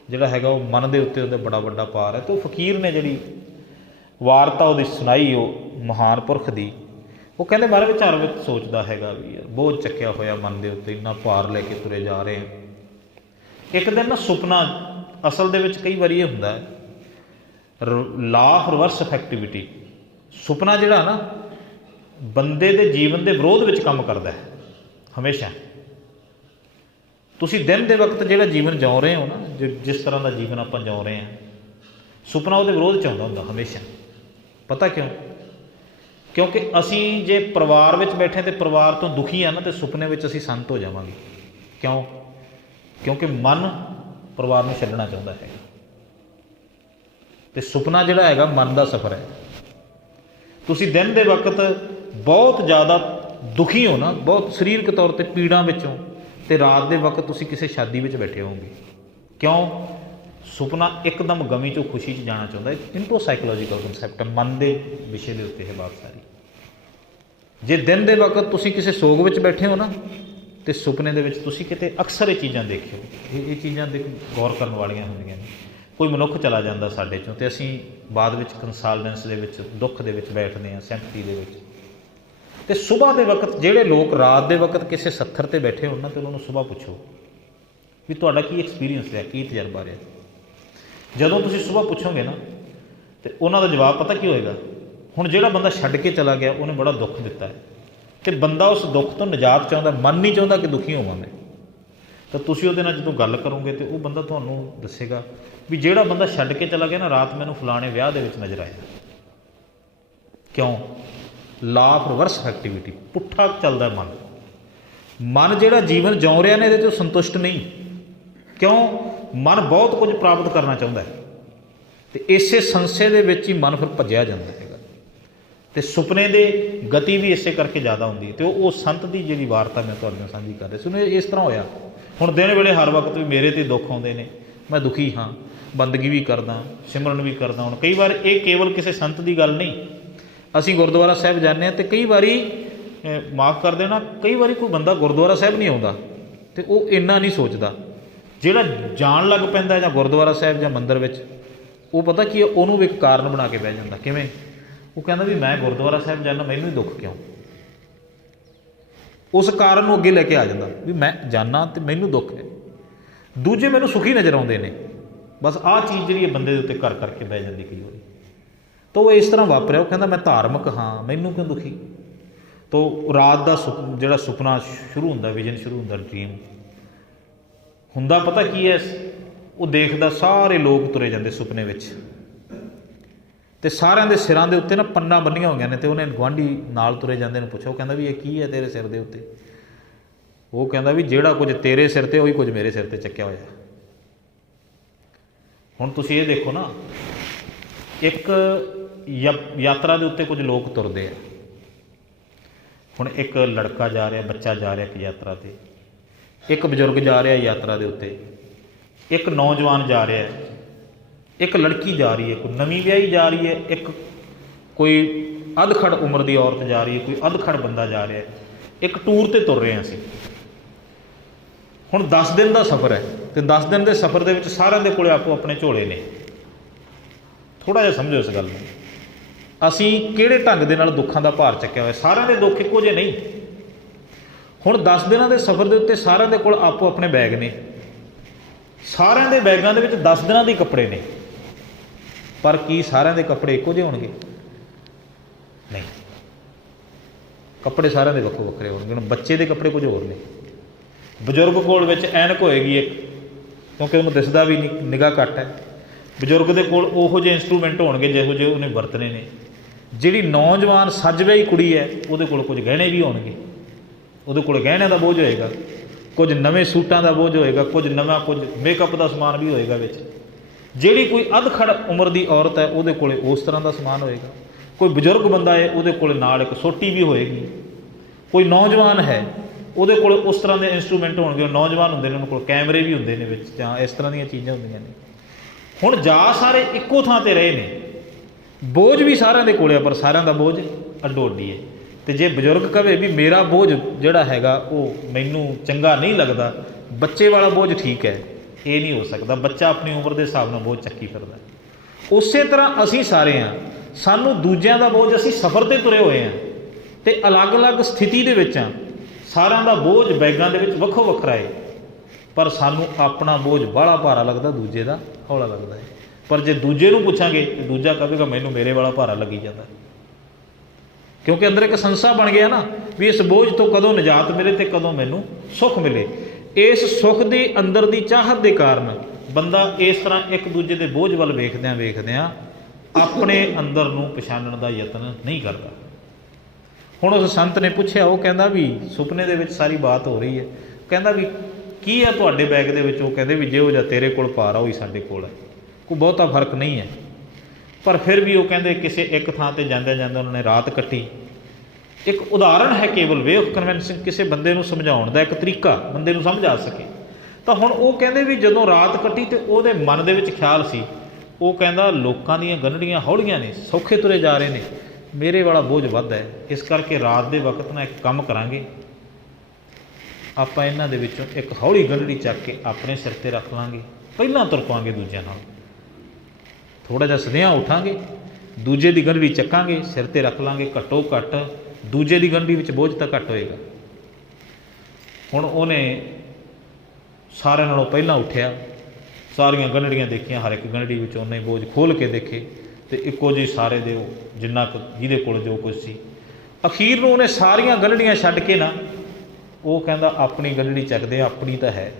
ਜਿਹੜਾ ਹੈਗਾ ਉਹ ਮਨ ਦੇ ਉੱਤੇ ਉਹਦਾ ਬੜਾ ਵੱਡਾ ਭਾਰ ਹੈ। ਅਤੇ ਉਹ ਫਕੀਰ ਨੇ ਜਿਹੜੀ ਵਾਰਤਾ ਉਹਦੀ ਸੁਣਾਈ ਉਹ ਮਹਾਨ ਪੁਰਖ ਦੀ, ਉਹ ਕਹਿੰਦੇ ਬਾਰੇ ਵਿਚਾਰ ਵਿੱਚ ਸੋਚਦਾ ਹੈਗਾ ਵੀ ਯਾਰ ਬੋਝ ਚੱਕਿਆ ਹੋਇਆ ਮਨ ਦੇ ਉੱਤੇ, ਇੰਨਾ ਭਾਰ ਲੈ ਕੇ ਤੁਰੇ ਜਾ ਰਹੇ ਹਾਂ। ਇੱਕ ਦਿਨ ਨਾ ਸੁਪਨਾ, ਅਸਲ ਦੇ ਵਿੱਚ ਕਈ ਵਾਰੀ ਇਹ ਹੁੰਦਾ ਹੈ ਲਾ ਆਫ ਰਿਵਰਸ ਇਫੈਕਟਿਵਿਟੀ। ਸੁਪਨਾ ਜਿਹੜਾ ਨਾ ਬੰਦੇ ਦੇ ਜੀਵਨ ਦੇ ਵਿਰੋਧ ਵਿੱਚ ਕੰਮ ਕਰਦਾ ਹੈ ਹਮੇਸ਼ਾ। ਤੁਸੀਂ ਦਿਨ ਦੇ ਵਕਤ ਜਿਹੜਾ ਜੀਵਨ ਜਿਉ ਰਹੇ ਹੋ ਨਾ, ਜਿਸ ਤਰ੍ਹਾਂ ਦਾ ਜੀਵਨ ਆਪਾਂ ਜਿਉ ਰਹੇ ਹਾਂ, ਸੁਪਨਾ ਉਹਦੇ ਵਿਰੋਧ 'ਚ ਆਉਂਦਾ ਹੁੰਦਾ ਹਮੇਸ਼ਾ। ਪਤਾ ਕਿਉਂ? ਕਿਉਂਕਿ ਅਸੀਂ ਜੇ ਪਰਿਵਾਰ ਵਿੱਚ ਬੈਠੇ ਅਤੇ ਪਰਿਵਾਰ ਤੋਂ ਦੁਖੀ ਆ ਨਾ, ਅਤੇ ਸੁਪਨੇ ਵਿੱਚ ਅਸੀਂ ਸੰਤ ਹੋ ਜਾਵਾਂਗੇ। ਕਿਉਂ? ਕਿਉਂਕਿ ਮਨ ਪਰਿਵਾਰ ਨੂੰ ਛੱਡਣਾ ਚਾਹੁੰਦਾ ਹੈ। ਅਤੇ ਸੁਪਨਾ ਜਿਹੜਾ ਹੈਗਾ ਮਨ ਦਾ ਸਫ਼ਰ ਹੈ। ਤੁਸੀਂ ਦਿਨ ਦੇ ਵਕਤ ਬਹੁਤ ਜ਼ਿਆਦਾ ਦੁਖੀ ਹੋ ਨਾ, ਬਹੁਤ ਸਰੀਰਕ ਤੌਰ 'ਤੇ ਪੀੜਾਂ ਵਿੱਚੋਂ, ਅਤੇ ਰਾਤ ਦੇ ਵਕਤ ਤੁਸੀਂ ਕਿਸੇ ਸ਼ਾਦੀ ਵਿੱਚ ਬੈਠੇ ਹੋਵੋਗੇ। ਕਿਉਂ? ਸੁਪਨਾ ਇੱਕਦਮ ਗਮੀ 'ਚੋਂ ਖੁਸ਼ੀ 'ਚ ਜਾਣਾ ਚਾਹੁੰਦਾ। ਇਨਟੂ ਸਾਈਕੋਲੋਜੀਕਲ ਕੰਸੈਪਟ, ਮਨ ਦੇ ਵਿਸ਼ੇ ਦੇ ਉੱਤੇ ਇਹ ਬਾਤ ਸਾਰੀ। ਜੇ ਦਿਨ ਦੇ ਵਕਤ ਤੁਸੀਂ ਕਿਸੇ ਸੋਗ ਵਿੱਚ ਬੈਠੇ ਹੋ ਨਾ, ਅਤੇ ਸੁਪਨੇ ਦੇ ਵਿੱਚ ਤੁਸੀਂ ਕਿਤੇ ਅਕਸਰ ਇਹ ਚੀਜ਼ਾਂ ਦੇਖਿਓ, ਇਹ ਚੀਜ਼ਾਂ ਦੇ ਗੌਰ ਕਰਨ ਵਾਲੀਆਂ ਹੁੰਦੀਆਂ ਨੇ। ਕੋਈ ਮਨੁੱਖ ਚਲਾ ਜਾਂਦਾ ਸਾਡੇ 'ਚੋਂ, ਅਤੇ ਅਸੀਂ ਬਾਅਦ ਵਿੱਚ ਕੰਸਾਲਡੈਂਸ ਦੇ ਵਿੱਚ, ਦੁੱਖ ਦੇ ਵਿੱਚ ਬੈਠਦੇ ਹਾਂ, ਸਿੰਪਥੀ ਦੇ ਵਿੱਚ। ਅਤੇ ਸੁਬਾਹ ਦੇ ਵਕਤ ਜਿਹੜੇ ਲੋਕ ਰਾਤ ਦੇ ਵਕਤ ਕਿਸੇ ਸੱਥਰ 'ਤੇ ਬੈਠੇ ਹੋਣ ਨਾ, ਅਤੇ ਉਹਨਾਂ ਨੂੰ ਸੁਬਾਹ ਪੁੱਛੋ ਵੀ ਤੁਹਾਡਾ ਕੀ ਐਕਸਪੀਰੀਅੰਸ ਰਿਹਾ, ਕੀ ਤਜਰਬਾ ਰਿਹਾ। ਜਦੋਂ ਤੁਸੀਂ ਸੁਬਾਹ ਪੁੱਛੋਗੇ ਨਾ, ਅਤੇ ਉਹਨਾਂ ਦਾ ਜਵਾਬ ਪਤਾ ਕੀ ਹੋਏਗਾ? ਹੁਣ ਜਿਹੜਾ ਬੰਦਾ ਛੱਡ ਕੇ ਚਲਾ ਗਿਆ ਉਹਨੇ ਬੜਾ ਦੁੱਖ ਦਿੱਤਾ ਹੈ, ਅਤੇ ਬੰਦਾ ਉਸ ਦੁੱਖ ਤੋਂ ਨਿਜਾਤ ਚਾਹੁੰਦਾ, ਮਨ ਨਹੀਂ ਚਾਹੁੰਦਾ ਕਿ ਦੁਖੀ ਹੋਵਾਂ ਮੈਂ। ਤਾਂ ਤੁਸੀਂ ਉਹਦੇ ਨਾਲ ਜਦੋਂ ਗੱਲ ਕਰੋਗੇ ਤਾਂ ਉਹ ਬੰਦਾ ਤੁਹਾਨੂੰ ਦੱਸੇਗਾ ਵੀ ਜਿਹੜਾ ਬੰਦਾ ਛੱਡ ਕੇ ਚਲਾ ਗਿਆ ਨਾ, ਰਾਤ ਮੈਨੂੰ ਫਲਾਣੇ ਵਿਆਹ ਦੇ ਵਿੱਚ ਨਜ਼ਰ ਆਇਆ। ਕਿਉਂ? ਲਾ ਆਫ ਰਿਵਰਸ ਇਫੈਕਟਿਵਿਟੀ, ਪੁੱਠਾ ਚੱਲਦਾ ਮਨ। ਮਨ ਜਿਹੜਾ ਜੀਵਨ ਜਿਉ ਰਿਹਾ ਨੇ ਇਹਦੇ 'ਚੋਂ ਸੰਤੁਸ਼ਟ ਨਹੀਂ। ਕਿਉਂ? ਮਨ ਬਹੁਤ ਕੁਝ ਪ੍ਰਾਪਤ ਕਰਨਾ ਚਾਹੁੰਦਾ ਹੈ, ਅਤੇ ਇਸੇ ਸੰਸ਼ੇ ਦੇ ਵਿੱਚ ਹੀ ਮਨ ਫਿਰ ਭੱਜਿਆ ਜਾਂਦਾ ਹੈਗਾ। ਅਤੇ ਸੁਪਨੇ ਦੇ ਗਤੀ ਵੀ ਇਸੇ ਕਰਕੇ ਜ਼ਿਆਦਾ ਹੁੰਦੀ ਹੈ। ਅਤੇ ਉਹ ਸੰਤ ਦੀ ਜਿਹੜੀ ਵਾਰਤਾ ਮੈਂ ਤੁਹਾਡੇ ਨਾਲ ਸਾਂਝੀ ਕਰ ਰਿਹਾ ਸੀ, ਉਹਨੇ ਇਸ ਤਰ੍ਹਾਂ ਹੋਇਆ। ਹੁਣ ਦਿਨ ਵੇਲੇ ਹਰ ਵਕਤ ਵੀ ਮੇਰੇ 'ਤੇ ਦੁੱਖ ਆਉਂਦੇ ਨੇ, ਮੈਂ ਦੁਖੀ ਹਾਂ, ਬੰਦਗੀ ਵੀ ਕਰਦਾ, ਸਿਮਰਨ ਵੀ ਕਰਦਾ। ਹੁਣ ਕਈ ਵਾਰ ਇਹ ਕੇਵਲ ਕਿਸੇ ਸੰਤ ਦੀ ਗੱਲ ਨਹੀਂ, ਅਸੀਂ ਗੁਰਦੁਆਰਾ ਸਾਹਿਬ ਜਾਂਦੇ ਹਾਂ, ਅਤੇ ਕਈ ਵਾਰੀ ਮਾਫ਼ ਕਰ ਦੇਣਾ, ਕਈ ਵਾਰੀ ਕੋਈ ਬੰਦਾ ਗੁਰਦੁਆਰਾ ਸਾਹਿਬ ਨਹੀਂ ਆਉਂਦਾ, ਅਤੇ ਉਹ ਇੰਨਾ ਨਹੀਂ ਸੋਚਦਾ। ਜਿਹੜਾ ਜਾਣ ਲੱਗ ਪੈਂਦਾ ਜਾਂ ਗੁਰਦੁਆਰਾ ਸਾਹਿਬ ਜਾਂ ਮੰਦਿਰ ਵਿੱਚ, ਉਹ ਪਤਾ ਕੀ, ਉਹਨੂੰ ਵੀ ਇੱਕ ਕਾਰਨ ਬਣਾ ਕੇ ਬਹਿ ਜਾਂਦਾ। ਕਿਵੇਂ? ਉਹ ਕਹਿੰਦਾ ਵੀ ਮੈਂ ਗੁਰਦੁਆਰਾ ਸਾਹਿਬ ਜਾਂਦਾ, ਮੈਨੂੰ ਹੀ ਦੁੱਖ ਕਿਉਂ? ਉਸ ਕਾਰਨ ਨੂੰ ਅੱਗੇ ਲੈ ਕੇ ਆ ਜਾਂਦਾ ਵੀ ਮੈਂ ਜਾਂਦਾ ਅਤੇ ਮੈਨੂੰ ਦੁੱਖ ਹੈ, ਦੂਜੇ ਮੈਨੂੰ ਸੁਖੀ ਨਜ਼ਰ ਆਉਂਦੇ ਨੇ। ਬਸ ਆਹ ਚੀਜ਼ ਜਿਹੜੀ ਹੈ ਬੰਦੇ ਦੇ ਉੱਤੇ ਘਰ ਕਰਕੇ ਬਹਿ ਜਾਂਦੀ ਕਈ ਵਾਰੀ। ਤਾਂ ਉਹ ਇਸ ਤਰ੍ਹਾਂ ਵਾਪਰਿਆ। ਉਹ ਕਹਿੰਦਾ ਮੈਂ ਧਾਰਮਿਕ ਹਾਂ, ਮੈਨੂੰ ਕਿਉਂ ਦੁਖੀ? ਤਾਂ ਰਾਤ ਦਾ ਜਿਹੜਾ ਸੁਪਨਾ ਸ਼ੁਰੂ ਹੁੰਦਾ, ਵਿਜ਼ਨ ਸ਼ੁਰੂ ਹੁੰਦਾ, ਡਰੀਮ ਹੁੰਦਾ, ਪਤਾ ਕੀ ਹੈ? ਉਹ ਦੇਖਦਾ ਸਾਰੇ ਲੋਕ ਤੁਰੇ ਜਾਂਦੇ ਸੁਪਨੇ ਵਿੱਚ, ਅਤੇ ਸਾਰਿਆਂ ਦੇ ਸਿਰਾਂ ਦੇ ਉੱਤੇ ਨਾ ਪੰਨਾਂ ਬੰਨੀਆਂ ਹੋਈਆਂ ਨੇ, ਅਤੇ ਉਹਨੇ ਗੁਆਂਢੀ ਨਾਲ ਤੁਰੇ ਜਾਂਦੇ ਨੂੰ ਪੁੱਛਿਆ। ਉਹ ਕਹਿੰਦਾ ਵੀ ਇਹ ਕੀ ਹੈ ਤੇਰੇ ਸਿਰ ਦੇ ਉੱਤੇ? ਉਹ ਕਹਿੰਦਾ ਵੀ ਜਿਹੜਾ ਕੁਝ ਤੇਰੇ ਸਿਰ 'ਤੇ ਉਹੀ ਕੁਝ ਮੇਰੇ ਸਿਰ 'ਤੇ ਚੱਕਿਆ ਹੋਇਆ। ਹੁਣ ਤੁਸੀਂ ਇਹ ਦੇਖੋ ਨਾ, ਇੱਕ ਯਾਤਰਾ ਦੇ ਉੱਤੇ ਕੁਝ ਲੋਕ ਤੁਰਦੇ ਆ। ਹੁਣ ਇੱਕ ਲੜਕਾ ਜਾ ਰਿਹਾ, ਬੱਚਾ ਜਾ ਰਿਹਾ ਇੱਕ ਯਾਤਰਾ 'ਤੇ, ਇੱਕ ਬਜ਼ੁਰਗ ਜਾ ਰਿਹਾ ਯਾਤਰਾ ਦੇ ਉੱਤੇ, ਇੱਕ ਨੌਜਵਾਨ ਜਾ ਰਿਹਾ, ਇੱਕ ਲੜਕੀ ਜਾ ਰਹੀ ਹੈ, ਕੋਈ ਨਵੀਂ ਵਿਆਹੀ ਜਾ ਰਹੀ ਹੈ, ਇੱਕ ਕੋਈ ਅਧਖੜ ਉਮਰ ਦੀ ਔਰਤ ਜਾ ਰਹੀ ਹੈ, ਕੋਈ ਅਧਖੜ ਬੰਦਾ ਜਾ ਰਿਹਾ। ਇੱਕ ਟੂਰ 'ਤੇ ਤੁਰ ਰਹੇ ਹਾਂ ਅਸੀਂ। ਹੁਣ 10 ਦਿਨ ਦਾ ਸਫ਼ਰ ਹੈ, ਅਤੇ 10 ਦਿਨ ਦੇ ਸਫ਼ਰ ਦੇ ਵਿੱਚ ਸਾਰਿਆਂ ਦੇ ਕੋਲ ਆਪੋ ਆਪਣੇ ਝੋਲੇ ਨੇ। ਥੋੜ੍ਹਾ ਜਿਹਾ ਸਮਝੋ ਇਸ ਗੱਲ ਨੂੰ। ਅਸੀਂ ਕਿਹੜੇ ਢੰਗ ਦੇ ਨਾਲ ਦੁੱਖਾਂ ਦਾ ਭਾਰ ਚੱਕਿਆ ਹੋਇਆ? ਸਾਰਿਆਂ ਦੇ ਦੁੱਖ ਇੱਕੋ ਜਿਹੇ ਨਹੀਂ। ਹੁਣ 10 ਦਿਨਾਂ ਦੇ ਸਫ਼ਰ ਦੇ ਉੱਤੇ ਸਾਰਿਆਂ ਦੇ ਕੋਲ ਆਪੋ ਆਪਣੇ ਬੈਗ ਨੇ, ਸਾਰਿਆਂ ਦੇ ਬੈਗਾਂ ਦੇ ਵਿੱਚ 10 ਦਿਨਾਂ ਦੇ ਕੱਪੜੇ ਨੇ, ਪਰ ਕੀ ਸਾਰਿਆਂ ਦੇ ਕੱਪੜੇ ਇੱਕੋ ਜਿਹੇ ਹੋਣਗੇ? ਨਹੀਂ, ਕੱਪੜੇ ਸਾਰਿਆਂ ਦੇ ਵੱਖੋ ਵੱਖਰੇ ਹੋਣਗੇ। ਹੁਣ ਬੱਚੇ ਦੇ ਕੱਪੜੇ ਕੁਝ ਹੋਰ ਨੇ, ਬਜ਼ੁਰਗ ਕੋਲ ਵਿੱਚ ਐਨਕ ਹੋਏਗੀ ਇੱਕ, ਕਿਉਂਕਿ ਉਹਨੂੰ ਦਿਸਦਾ ਵੀ ਨਹੀਂ, ਨਿਗਾਹ ਘੱਟ ਹੈ। ਬਜ਼ੁਰਗ ਦੇ ਕੋਲ ਉਹੋ ਜਿਹੇ ਇੰਸਟਰੂਮੈਂਟ ਹੋਣਗੇ ਜਿਹੋ ਜਿਹੇ ਉਹਨੇ ਵਰਤਣੇ ਨੇ, ਜਿਹੜੀ ਨੌਜਵਾਨ ਸੱਜ ਵਈ ਕੁੜੀ ਹੈ ਉਹਦੇ ਕੋਲ ਕੁਝ ਗਹਿਣੇ ਵੀ ਹੋਣਗੇ, ਉਹਦੇ ਕੋਲ ਗਹਿਣਿਆਂ ਦਾ ਬੋਝ ਹੋਏਗਾ, ਕੁਝ ਨਵੇਂ ਸੂਟਾਂ ਦਾ ਬੋਝ ਹੋਏਗਾ, ਕੁਝ ਨਵਾਂ ਕੁਝ ਮੇਕਅਪ ਦਾ ਸਮਾਨ ਵੀ ਹੋਏਗਾ ਵਿੱਚ। ਜਿਹੜੀ ਕੋਈ ਅਧਖੜ ਉਮਰ ਦੀ ਔਰਤ ਹੈ ਉਹਦੇ ਕੋਲ ਉਸ ਤਰ੍ਹਾਂ ਦਾ ਸਮਾਨ ਹੋਏਗਾ। ਕੋਈ ਬਜ਼ੁਰਗ ਬੰਦਾ ਹੈ ਉਹਦੇ ਕੋਲ ਨਾਲ ਇੱਕ ਸੋਟੀ ਵੀ ਹੋਏਗੀ। ਕੋਈ ਨੌਜਵਾਨ ਹੈ ਉਹਦੇ ਕੋਲ ਉਸ ਤਰ੍ਹਾਂ ਦੇ ਇੰਸਟਰੂਮੈਂਟ ਹੋਣਗੇ। ਉਹ ਨੌਜਵਾਨ ਹੁੰਦੇ ਨੇ, ਉਹਨਾਂ ਕੋਲ ਕੈਮਰੇ ਵੀ ਹੁੰਦੇ ਨੇ ਵਿੱਚ, ਜਾਂ ਇਸ ਤਰ੍ਹਾਂ ਦੀਆਂ ਚੀਜ਼ਾਂ ਹੁੰਦੀਆਂ ਨੇ। ਹੁਣ ਜਾ ਸਾਰੇ ਇੱਕੋ ਥਾਂ 'ਤੇ ਰਹੇ ਨੇ, ਬੋਝ ਵੀ ਸਾਰਿਆਂ ਦੇ ਕੋਲ ਆ, ਪਰ ਸਾਰਿਆਂ ਦਾ ਬੋਝ ਅੱਡੋ ਅੱਡੀ ਹੈ। ਅਤੇ ਜੇ ਬਜ਼ੁਰਗ ਕਹੇ ਵੀ ਮੇਰਾ ਬੋਝ ਜਿਹੜਾ ਹੈਗਾ ਉਹ ਮੈਨੂੰ ਚੰਗਾ ਨਹੀਂ ਲੱਗਦਾ, ਬੱਚੇ ਵਾਲਾ ਬੋਝ ਠੀਕ ਹੈ, ਇਹ ਨਹੀਂ ਹੋ ਸਕਦਾ। ਬੱਚਾ ਆਪਣੀ ਉਮਰ ਦੇ ਹਿਸਾਬ ਨਾਲ ਬੋਝ ਚੱਕੀ ਫਿਰਦਾ। ਉਸੇ ਤਰ੍ਹਾਂ ਅਸੀਂ ਸਾਰੇ ਹਾਂ, ਸਾਨੂੰ ਦੂਜਿਆਂ ਦਾ ਬੋਝ, ਅਸੀਂ ਸਫ਼ਰ 'ਤੇ ਤੁਰੇ ਹੋਏ ਹਾਂ ਅਤੇ ਅਲੱਗ-ਅਲੱਗ ਸਥਿਤੀ ਦੇ ਵਿੱਚ ਹਾਂ। ਸਾਰਿਆਂ ਦਾ ਬੋਝ ਬੈਗਾਂ ਦੇ ਵਿੱਚ ਵੱਖੋ ਵੱਖਰਾ ਹੈ, ਪਰ ਸਾਨੂੰ ਆਪਣਾ ਬੋਝ ਬਾਹਲਾ ਭਾਰਾ ਲੱਗਦਾ, ਦੂਜੇ ਦਾ ਹੌਲਾ ਲੱਗਦਾ ਹੈ। ਪਰ ਜੇ ਦੂਜੇ ਨੂੰ ਪੁੱਛਾਂਗੇ ਤਾਂ ਦੂਜਾ ਕਹੇਗਾ ਮੈਨੂੰ ਮੇਰੇ ਵਾਲਾ ਭਾਰਾ ਲੱਗੀ ਜਾਂਦਾ, ਕਿਉਂਕਿ ਅੰਦਰ ਇੱਕ ਸੰਸਾ ਬਣ ਗਿਆ ਨਾ ਵੀ ਇਸ ਬੋਝ ਤੋਂ ਕਦੋਂ ਨਿਜਾਤ ਮਿਲੇ ਅਤੇ ਕਦੋਂ ਮੈਨੂੰ ਸੁੱਖ ਮਿਲੇ। ਇਸ ਸੁੱਖ ਦੇ ਅੰਦਰ ਦੀ ਚਾਹਤ ਦੇ ਕਾਰਨ ਬੰਦਾ ਇਸ ਤਰ੍ਹਾਂ ਇੱਕ ਦੂਜੇ ਦੇ ਬੋਝ ਵੱਲ ਵੇਖਦਿਆਂ ਵੇਖਦਿਆਂ ਆਪਣੇ ਅੰਦਰ ਨੂੰ ਪਛਾਣਨ ਦਾ ਯਤਨ ਨਹੀਂ ਕਰਦਾ। ਹੁਣ ਉਸ ਸੰਤ ਨੇ ਪੁੱਛਿਆ, ਉਹ ਕਹਿੰਦਾ ਵੀ ਸੁਪਨੇ ਦੇ ਵਿੱਚ ਸਾਰੀ ਬਾਤ ਹੋ ਰਹੀ ਹੈ, ਕਹਿੰਦਾ ਵੀ ਕੀ ਹੈ ਤੁਹਾਡੇ ਬੈਗ ਦੇ ਵਿੱਚ? ਉਹ ਕਹਿੰਦੇ ਵੀ ਜਿਹੋ ਜਿਹਾ ਤੇਰੇ ਕੋਲ ਭਾਰ ਆ ਉਹੀ ਸਾਡੇ ਕੋਲ ਹੈ, ਕੋਈ ਬਹੁਤਾ ਫਰਕ ਨਹੀਂ ਹੈ। ਪਰ ਫਿਰ ਵੀ ਉਹ ਕਹਿੰਦੇ ਕਿਸੇ ਇੱਕ ਥਾਂ 'ਤੇ ਜਾਂਦੇ ਜਾਂਦੇ ਉਹਨਾਂ ਨੇ ਰਾਤ ਕੱਟੀ। ਇੱਕ ਉਦਾਹਰਣ ਹੈ ਕੇਵਲ, ਵੇ ਆਫ ਕਨਵੈਂਸਿੰਗ, ਕਿਸੇ ਬੰਦੇ ਨੂੰ ਸਮਝਾਉਣ ਦਾ ਇੱਕ ਤਰੀਕਾ, ਬੰਦੇ ਨੂੰ ਸਮਝ ਆ ਸਕੇ। ਤਾਂ ਹੁਣ ਉਹ ਕਹਿੰਦੇ ਵੀ ਜਦੋਂ ਰਾਤ ਕੱਟੀ ਅਤੇ ਉਹਦੇ ਮਨ ਦੇ ਵਿੱਚ ਖਿਆਲ ਸੀ, ਉਹ ਕਹਿੰਦਾ ਲੋਕਾਂ ਦੀਆਂ ਗੰਢੜੀਆਂ ਹੌਲੀਆਂ ਨੇ, ਸੌਖੇ ਤੁਰੇ ਜਾ ਰਹੇ ਨੇ, ਮੇਰੇ ਵਾਲਾ ਬੋਝ ਵੱਧ ਹੈ। ਇਸ ਕਰਕੇ ਰਾਤ ਦੇ ਵਕਤ ਨਾ ਇੱਕ ਕੰਮ ਕਰਾਂਗੇ, ਆਪਾਂ ਇਹਨਾਂ ਦੇ ਵਿੱਚੋਂ ਇੱਕ ਹੌਲੀ ਗੰਢੜੀ ਚੱਕ ਕੇ ਆਪਣੇ ਸਿਰ 'ਤੇ ਰੱਖ ਲਾਂਗੇ, ਪਹਿਲਾਂ ਤੁਰ ਪਾਂਗੇ ਦੂਜਿਆਂ ਨਾਲ। ਥੋੜ੍ਹਾ ਜਿਹਾ ਸਦਿਆਂ ਉੱਠਾਂਗੇ, ਦੂਜੇ ਦੀ ਗੰਢੜੀ ਚੱਕਾਂਗੇ, ਸਿਰ 'ਤੇ ਰੱਖ ਲਾਂਗੇ, ਘੱਟੋ ਘੱਟ ਦੂਜੇ ਦੀ ਗੰਢੜੀ ਵਿੱਚ ਬੋਝ ਤਾਂ ਘੱਟ ਹੋਏਗਾ। ਹੁਣ ਉਹਨੇ ਸਾਰਿਆਂ ਨਾਲੋਂ ਪਹਿਲਾਂ ਉੱਠਿਆ, ਸਾਰੀਆਂ ਗੰਢੜੀਆਂ ਦੇਖੀਆਂ, ਹਰ ਇੱਕ ਗੰਢੜੀ ਵਿੱਚ ਉਹਨੇ ਬੋਝ ਖੋਲ੍ਹ ਕੇ ਦੇਖੇ ਅਤੇ ਇੱਕੋ ਜਿਹੀ ਸਾਰੇ ਦੇ ਜਿੰਨਾ ਕੁ ਜਿਹਦੇ ਕੋਲ ਜੋ ਕੁਝ ਸੀ। ਅਖੀਰ ਨੂੰ ਉਹਨੇ ਸਾਰੀਆਂ ਗੰਢੜੀਆਂ ਛੱਡ ਕੇ ਨਾ, ਉਹ ਕਹਿੰਦਾ ਆਪਣੀ ਗੰਢੜੀ ਚੱਕਦੇ, ਆਪਣੀ ਤਾਂ ਹੈ।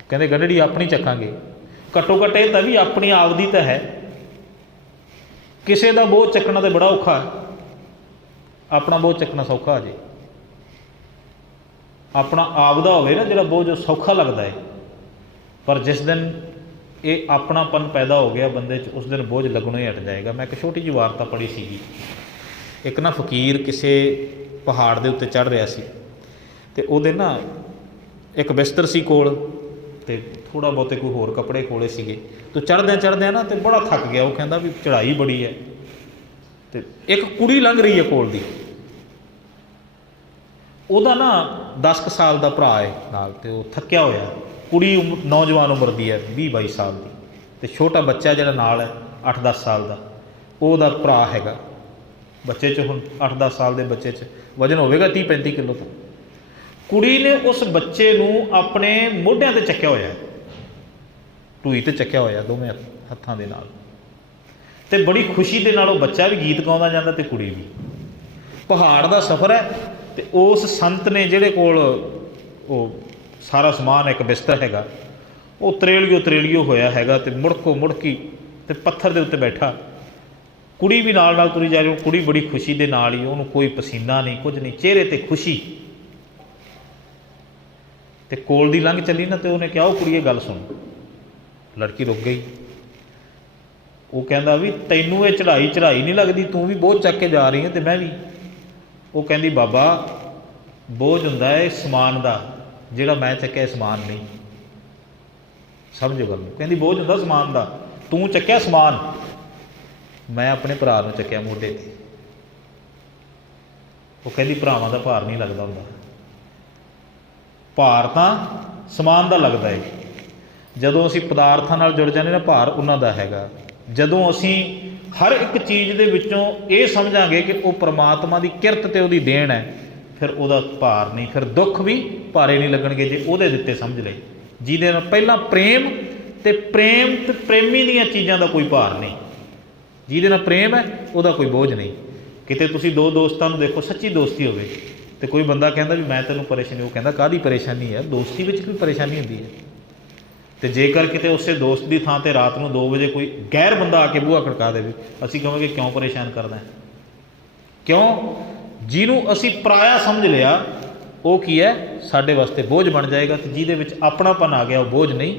ਕਹਿੰਦੇ ਗੰਢੜੀ ਆਪਣੀ ਚੱਕਾਂਗੇ, ਘੱਟੋ ਘੱਟ ਇਹ ਤਾਂ ਵੀ ਆਪਣੀ ਆਪਦੀ ਤਾਂ ਹੈ। ਕਿਸੇ ਦਾ ਬੋਝ ਚੱਕਣਾ ਤਾਂ ਬੜਾ ਔਖਾ ਹੈ, ਆਪਣਾ ਬੋਝ ਚੱਕਣਾ ਸੌਖਾ ਅਜੇ। ਆਪਣਾ ਆਪਦਾ ਹੋਵੇ ਨਾ ਜਿਹੜਾ ਬੋਝ, ਉਹ ਸੌਖਾ ਲੱਗਦਾ ਹੈ। ਪਰ ਜਿਸ ਦਿਨ ਇਹ ਆਪਣਾਪਨ ਪੈਦਾ ਹੋ ਗਿਆ ਬੰਦੇ 'ਚ, ਉਸ ਦਿਨ ਬੋਝ ਲੱਗਣੋਂ ਹੀ ਹਟ ਜਾਏਗਾ। ਮੈਂ ਇੱਕ ਛੋਟੀ ਜਿਹੀ ਵਾਰਤਾ ਪੜ੍ਹੀ ਸੀਗੀ। ਇੱਕ ਨਾ ਫਕੀਰ ਕਿਸੇ ਪਹਾੜ ਦੇ ਉੱਤੇ ਚੜ੍ਹ ਰਿਹਾ ਸੀ ਅਤੇ ਉਹਦੇ ਨਾ ਇੱਕ ਬਿਸਤਰ ਸੀ ਕੋਲ, ਅਤੇ ਥੋੜ੍ਹਾ ਬਹੁਤੇ ਕੋਈ ਹੋਰ ਕੱਪੜੇ ਕੋਲੇ ਸੀਗੇ। ਅਤੇ ਚੜ੍ਹਦਿਆਂ ਨਾ ਅਤੇ ਬੜਾ ਥੱਕ ਗਿਆ। ਉਹ ਕਹਿੰਦਾ ਵੀ ਚੜ੍ਹਾਈ ਬੜੀ ਹੈ, ਅਤੇ ਇੱਕ ਕੁੜੀ ਲੰਘ ਰਹੀ ਹੈ ਕੋਲ ਦੀ। ਉਹਦਾ ਨਾ 10 ਕੁ ਸਾਲ ਦਾ ਭਰਾ ਹੈ ਨਾਲ, ਅਤੇ ਉਹ ਥੱਕਿਆ ਹੋਇਆ। ਕੁੜੀ ਨੌਜਵਾਨ ਉਮਰ ਦੀ ਹੈ, 20-22 ਸਾਲ ਦੀ, ਅਤੇ ਛੋਟਾ ਬੱਚਾ ਜਿਹੜਾ ਨਾਲ ਹੈ 8-10 ਸਾਲ ਦਾ, ਉਹਦਾ ਭਰਾ ਹੈਗਾ। ਬੱਚੇ 'ਚ ਹੁਣ 8-10 ਸਾਲ ਦੇ ਬੱਚੇ 'ਚ ਵਜ਼ਨ ਹੋਵੇਗਾ 30-35 ਕਿਲੋ ਦਾ। ਕੁੜੀ ਨੇ ਉਸ ਬੱਚੇ ਨੂੰ ਆਪਣੇ ਮੋਢਿਆਂ 'ਤੇ ਚੱਕਿਆ ਹੋਇਆ, ਢੂਈ 'ਤੇ ਚੱਕਿਆ ਹੋਇਆ ਦੋਵੇਂ ਹੱਥਾਂ ਦੇ ਨਾਲ, ਅਤੇ ਬੜੀ ਖੁਸ਼ੀ ਦੇ ਨਾਲ ਉਹ ਬੱਚਾ ਵੀ ਗੀਤ ਗਾਉਂਦਾ ਜਾਂਦਾ ਅਤੇ ਕੁੜੀ ਵੀ। ਪਹਾੜ ਦਾ ਸਫ਼ਰ ਹੈ, ਅਤੇ ਉਸ ਸੰਤ ਨੇ ਜਿਹੜੇ ਕੋਲ ਉਹ ਸਾਰਾ ਸਮਾਨ, ਇੱਕ ਬਿਸਤਰ ਹੈਗਾ, ਉਹ ਤਰੇਲੀਓ ਹੋਇਆ ਹੈਗਾ, ਅਤੇ ਮੁੜਕੀ ਅਤੇ ਪੱਥਰ ਦੇ ਉੱਤੇ ਬੈਠਾ। ਕੁੜੀ ਵੀ ਨਾਲ ਨਾਲ ਤੁਰੀ ਜਾ ਰਹੀ। ਕੁੜੀ ਬੜੀ ਖੁਸ਼ੀ ਦੇ ਨਾਲ ਹੀ, ਉਹਨੂੰ ਕੋਈ ਪਸੀਨਾ ਨਹੀਂ, ਕੁਝ ਨਹੀਂ, ਚਿਹਰੇ 'ਤੇ ਖੁਸ਼ੀ। ਅਤੇ ਕੋਲ ਦੀ ਲੰਘ ਚੱਲੀ ਨਾ, ਅਤੇ ਉਹਨੇ ਕਿਹਾ, ਉਹ ਕੁੜੀਏ ਗੱਲ ਸੁਣ। ਲੜਕੀ ਰੁਕ ਗਈ। ਉਹ ਕਹਿੰਦਾ ਵੀ ਤੈਨੂੰ ਇਹ ਚੜ੍ਹਾਈ ਨਹੀਂ ਲੱਗਦੀ? ਤੂੰ ਵੀ ਬੋਝ ਚੱਕ ਕੇ ਜਾ ਰਹੀ ਹੈ ਅਤੇ ਮੈਂ ਵੀ। ਉਹ ਕਹਿੰਦੀ ਬਾਬਾ ਬੋਝ ਹੁੰਦਾ ਹੈ ਸਮਾਨ ਦਾ, ਜਿਹੜਾ ਮੈਂ ਚੱਕਿਆ ਸਮਾਨ ਨਹੀਂ। ਸਮਝੋ ਗੱਲ ਨੂੰ। ਕਹਿੰਦੀ ਬੋਝ ਹੁੰਦਾ ਸਮਾਨ ਦਾ, ਤੂੰ ਚੱਕਿਆ ਸਮਾਨ, ਮੈਂ ਆਪਣੇ ਭਰਾ ਨੂੰ ਚੱਕਿਆ ਮੋਢੇ 'ਤੇ। ਉਹ ਕਹਿੰਦੀ ਭਰਾਵਾਂ ਦਾ ਭਾਰ ਨਹੀਂ ਲੱਗਦਾ ਹੁੰਦਾ, ਭਾਰ ਤਾਂ ਸਮਾਨ ਦਾ ਲੱਗਦਾ ਹੈ। ਜਦੋਂ ਅਸੀਂ ਪਦਾਰਥਾਂ ਨਾਲ ਜੁੜ ਜਾਂਦੇ ਨਾ, ਭਾਰ ਉਹਨਾਂ ਦਾ ਹੈਗਾ। ਜਦੋਂ ਅਸੀਂ ਹਰ ਇੱਕ ਚੀਜ਼ ਦੇ ਵਿੱਚੋਂ ਇਹ ਸਮਝਾਂਗੇ ਕਿ ਉਹ ਪਰਮਾਤਮਾ ਦੀ ਕਿਰਤ ਅਤੇ ਉਹਦੀ ਦੇਣ ਹੈ, ਫਿਰ ਉਹਦਾ ਭਾਰ ਨਹੀਂ, ਫਿਰ ਦੁੱਖ ਵੀ ਭਾਰੇ ਨਹੀਂ ਲੱਗਣਗੇ ਜੇ ਉਹਦੇ ਦਿੱਤੇ ਸਮਝ ਲਏ। ਜਿਹਦੇ ਨਾਲ ਪਹਿਲਾਂ ਪ੍ਰੇਮ ਅਤੇ ਪ੍ਰੇਮੀ ਦੀਆਂ ਚੀਜ਼ਾਂ ਦਾ ਕੋਈ ਭਾਰ ਨਹੀਂ। ਜਿਹਦੇ ਨਾਲ ਪ੍ਰੇਮ ਹੈ ਉਹਦਾ ਕੋਈ ਬੋਝ ਨਹੀਂ। ਕਿਤੇ ਤੁਸੀਂ ਦੋ ਦੋਸਤਾਂ ਨੂੰ ਦੇਖੋ, ਸੱਚੀ ਦੋਸਤੀ ਹੋਵੇ, ਅਤੇ ਕੋਈ ਬੰਦਾ ਕਹਿੰਦਾ ਵੀ ਮੈਂ ਤੈਨੂੰ ਪਰੇਸ਼ਾਨੀ, ਉਹ ਕਹਿੰਦਾ ਕਾਹਦੀ ਪਰੇਸ਼ਾਨੀ ਹੈ? ਦੋਸਤੀ ਵਿੱਚ ਕੋਈ ਪਰੇਸ਼ਾਨੀ ਹੁੰਦੀ ਹੈ? ਤੇ ਜੇਕਰ ਕਿਤੇ ਉਸੇ ਦੋਸਤ ਦੀ ਥਾਂ ਤੇ ਰਾਤ ਨੂੰ 2 ਵਜੇ ਕੋਈ ਗੈਰ ਬੰਦਾ ਆ ਕੇ ਬੂਹਾ ਖੜਕਾ ਦੇਵੇ, ਅਸੀਂ ਕਹਾਂਗੇ ਕਿਉਂ ਪਰੇਸ਼ਾਨ ਕਰਦਾ ਹੈ? ਕਿਉਂ? ਜਿਹਨੂੰ ਅਸੀਂ ਪਰਾਇਆ ਸਮਝ ਲਿਆ ਉਹ ਕੀ ਹੈ, ਸਾਡੇ ਵਾਸਤੇ ਬੋਝ ਬਣ ਜਾਏਗਾ। ਤੇ ਜਿਹਦੇ ਵਿੱਚ ਆਪਣਾਪਨ ਆ ਗਿਆ ਉਹ ਬੋਝ ਨਹੀਂ,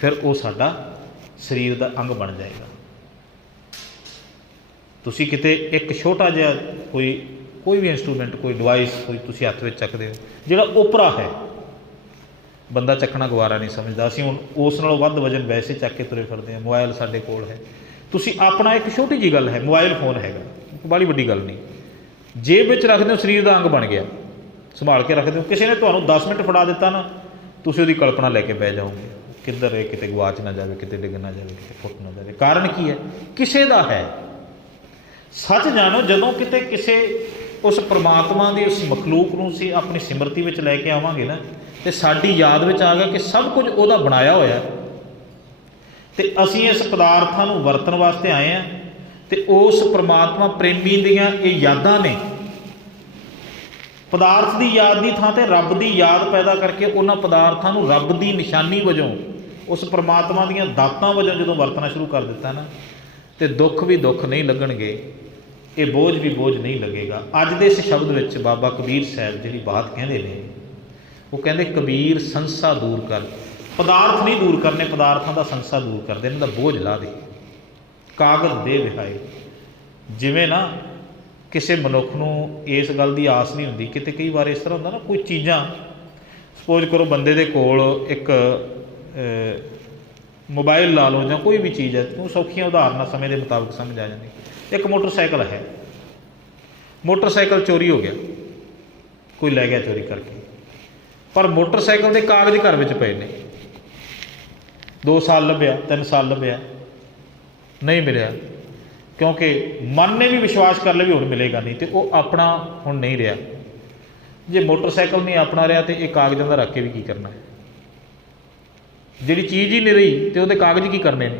ਫਿਰ ਉਹ ਸਾਡਾ ਸਰੀਰ ਦਾ ਅੰਗ ਬਣ ਜਾਏਗਾ। ਤੁਸੀਂ ਕਿਤੇ ਇੱਕ ਛੋਟਾ ਜਿਹਾ ਕੋਈ ਵੀ ਇੰਸਟਰੂਮੈਂਟ, ਕੋਈ ਡਿਵਾਈਸ ਕੋਈ ਤੁਸੀਂ ਹੱਥ ਵਿੱਚ ਚੱਕਦੇ ਹੋ, ਜਿਹੜਾ ਓਪਰਾ ਹੈ, ਬੰਦਾ ਚੱਕਣਾ ਗਵਾਰਾ ਨਹੀਂ ਸਮਝਦਾ। ਅਸੀਂ ਹੁਣ ਉਸ ਨਾਲੋਂ ਵੱਧ ਵਜਨ ਵੈਸੇ ਚੱਕ ਕੇ ਤੁਰੇ ਫਿਰਦੇ ਹਾਂ। ਮੋਬਾਈਲ ਸਾਡੇ ਕੋਲ ਹੈ, ਤੁਸੀਂ ਆਪਣਾ ਇੱਕ ਛੋਟੀ ਜਿਹੀ ਗੱਲ ਹੈ, ਮੋਬਾਈਲ ਫੋਨ ਹੈਗਾ, ਬਾਹਲੀ ਵੱਡੀ ਗੱਲ ਨਹੀਂ, ਜੇਬ ਵਿੱਚ ਰੱਖਦੇ ਹੋ, ਸਰੀਰ ਦਾ ਅੰਗ ਬਣ ਗਿਆ, ਸੰਭਾਲ ਕੇ ਰੱਖਦੇ ਹੋ। ਕਿਸੇ ਨੇ ਤੁਹਾਨੂੰ 10 ਮਿੰਟ ਫੜਾ ਦਿੱਤਾ ਨਾ, ਤੁਸੀਂ ਉਹਦੀ ਕਲਪਨਾ ਲੈ ਕੇ ਬਹਿ ਜਾਓਗੇ, ਕਿੱਧਰ ਇਹ ਕਿਤੇ ਗਵਾਚ ਨਾ ਜਾਵੇ, ਕਿਤੇ ਡਿੱਗ ਨਾ ਜਾਵੇ, ਕਿਤੇ ਫੁੱਟ ਨਾ ਜਾਵੇ। ਕਾਰਨ ਕੀ ਹੈ? ਕਿਸੇ ਦਾ ਹੈ। ਸੱਚ ਜਾਣੋ, ਜਦੋਂ ਕਿਤੇ ਕਿਸੇ ਉਸ ਪਰਮਾਤਮਾ ਦੀ ਉਸ ਮਖਲੂਕ ਨੂੰ ਅਸੀਂ ਆਪਣੀ ਸਿਮਰਤੀ ਵਿੱਚ ਲੈ ਕੇ ਆਵਾਂਗੇ ਨਾ, ਤੇ ਸਾਡੀ ਯਾਦ ਵਿੱਚ ਆ ਗਿਆ ਕਿ ਸਭ ਕੁਝ ਉਹਦਾ ਬਣਾਇਆ ਹੋਇਆ, ਤੇ ਅਸੀਂ ਇਸ ਪਦਾਰਥਾਂ ਨੂੰ ਵਰਤਣ ਵਾਸਤੇ ਆਏ ਹਾਂ, ਤੇ ਉਸ ਪਰਮਾਤਮਾ ਪ੍ਰੇਮੀ ਦੀਆਂ ਇਹ ਯਾਦਾਂ ਨੇ। ਪਦਾਰਥ ਦੀ ਯਾਦ ਦੀ ਥਾਂ ਤੇ ਰੱਬ ਦੀ ਯਾਦ ਪੈਦਾ ਕਰਕੇ ਉਹਨਾਂ ਪਦਾਰਥਾਂ ਨੂੰ ਰੱਬ ਦੀ ਨਿਸ਼ਾਨੀ ਵਜੋਂ, ਉਸ ਪਰਮਾਤਮਾ ਦੀਆਂ ਦਾਤਾਂ ਵਜੋਂ ਜਦੋਂ ਵਰਤਣਾ ਸ਼ੁਰੂ ਕਰ ਦਿੱਤਾ ਨਾ, ਤੇ ਦੁੱਖ ਵੀ ਦੁੱਖ ਨਹੀਂ ਲੱਗਣਗੇ, ਇਹ ਬੋਝ ਵੀ ਬੋਝ ਨਹੀਂ ਲੱਗੇਗਾ। ਅੱਜ ਦੇ ਇਸ ਸ਼ਬਦ ਵਿੱਚ ਬਾਬਾ ਕਬੀਰ ਸਾਹਿਬ ਜਿਹੜੀ ਬਾਤ ਕਹਿੰਦੇ ਨੇ, ਉਹ ਕਹਿੰਦੇ ਕਬੀਰ ਸੰਸਾ ਦੂਰ ਕਰ। ਪਦਾਰਥ ਨਹੀਂ ਦੂਰ ਕਰਨੇ, ਪਦਾਰਥਾਂ ਦਾ ਸੰਸਾ ਦੂਰ ਕਰਦੇ, ਇਹਨਾਂ ਦਾ ਬੋਝ ਲਾ ਦੇ। ਕਾਗਜ਼ ਦੇ ਵਿਹਾਏ। ਜਿਵੇਂ ਨਾ ਕਿਸੇ ਮਨੁੱਖ ਨੂੰ ਇਸ ਗੱਲ ਦੀ ਆਸ ਨਹੀਂ ਹੁੰਦੀ, ਕਿਤੇ ਕਈ ਵਾਰ ਇਸ ਤਰ੍ਹਾਂ ਹੁੰਦਾ ਨਾ, ਕੋਈ ਚੀਜ਼ਾਂ ਸਪੋਜ਼ ਕਰੋ ਬੰਦੇ ਦੇ ਕੋਲ ਇੱਕ ਮੋਬਾਈਲ ਲਾ ਲਓ ਜਾਂ ਕੋਈ ਵੀ ਚੀਜ਼ ਹੈ, ਉਹ ਸੌਖੀਆਂ ਉਦਾਹਰਨਾਂ ਸਮੇਂ ਦੇ ਮੁਤਾਬਕ ਸਮਝ ਆ ਜਾਂਦੀ। ਇੱਕ ਮੋਟਰਸਾਈਕਲ ਹੈ, ਮੋਟਰਸਾਈਕਲ ਚੋਰੀ ਹੋ ਗਿਆ, ਕੋਈ ਲੈ ਗਿਆ ਚੋਰੀ ਕਰਕੇ, ਪਰ ਮੋਟਰਸਾਈਕਲ ਦੇ ਕਾਗਜ਼ ਘਰ ਵਿੱਚ ਪਏ ਨੇ। 2 ਸਾਲ ਲੱਭਿਆ, 3 ਸਾਲ ਲੱਭਿਆ, ਨਹੀਂ ਮਿਲਿਆ, ਕਿਉਂਕਿ ਮਨ ਨੇ ਵੀ ਵਿਸ਼ਵਾਸ ਕਰ ਲਿਆ ਵੀ ਹੁਣ ਮਿਲੇਗਾ ਨਹੀਂ, ਤੇ ਉਹ ਆਪਣਾ ਹੁਣ ਨਹੀਂ ਰਿਹਾ। ਜੇ ਮੋਟਰਸਾਈਕਲ ਨਹੀਂ ਆਪਣਾ ਰਿਹਾ, ਤੇ ਇਹ ਕਾਗਜ਼ਾਂ ਦਾ ਰੱਖ ਕੇ ਵੀ ਕੀ ਕਰਨਾ ਹੈ? ਜਿਹੜੀ ਚੀਜ਼ ਹੀ ਨਹੀਂ ਰਹੀ, ਤੇ ਉਹਦੇ ਕਾਗਜ਼ ਕੀ ਕਰਨੇ ਨੇ?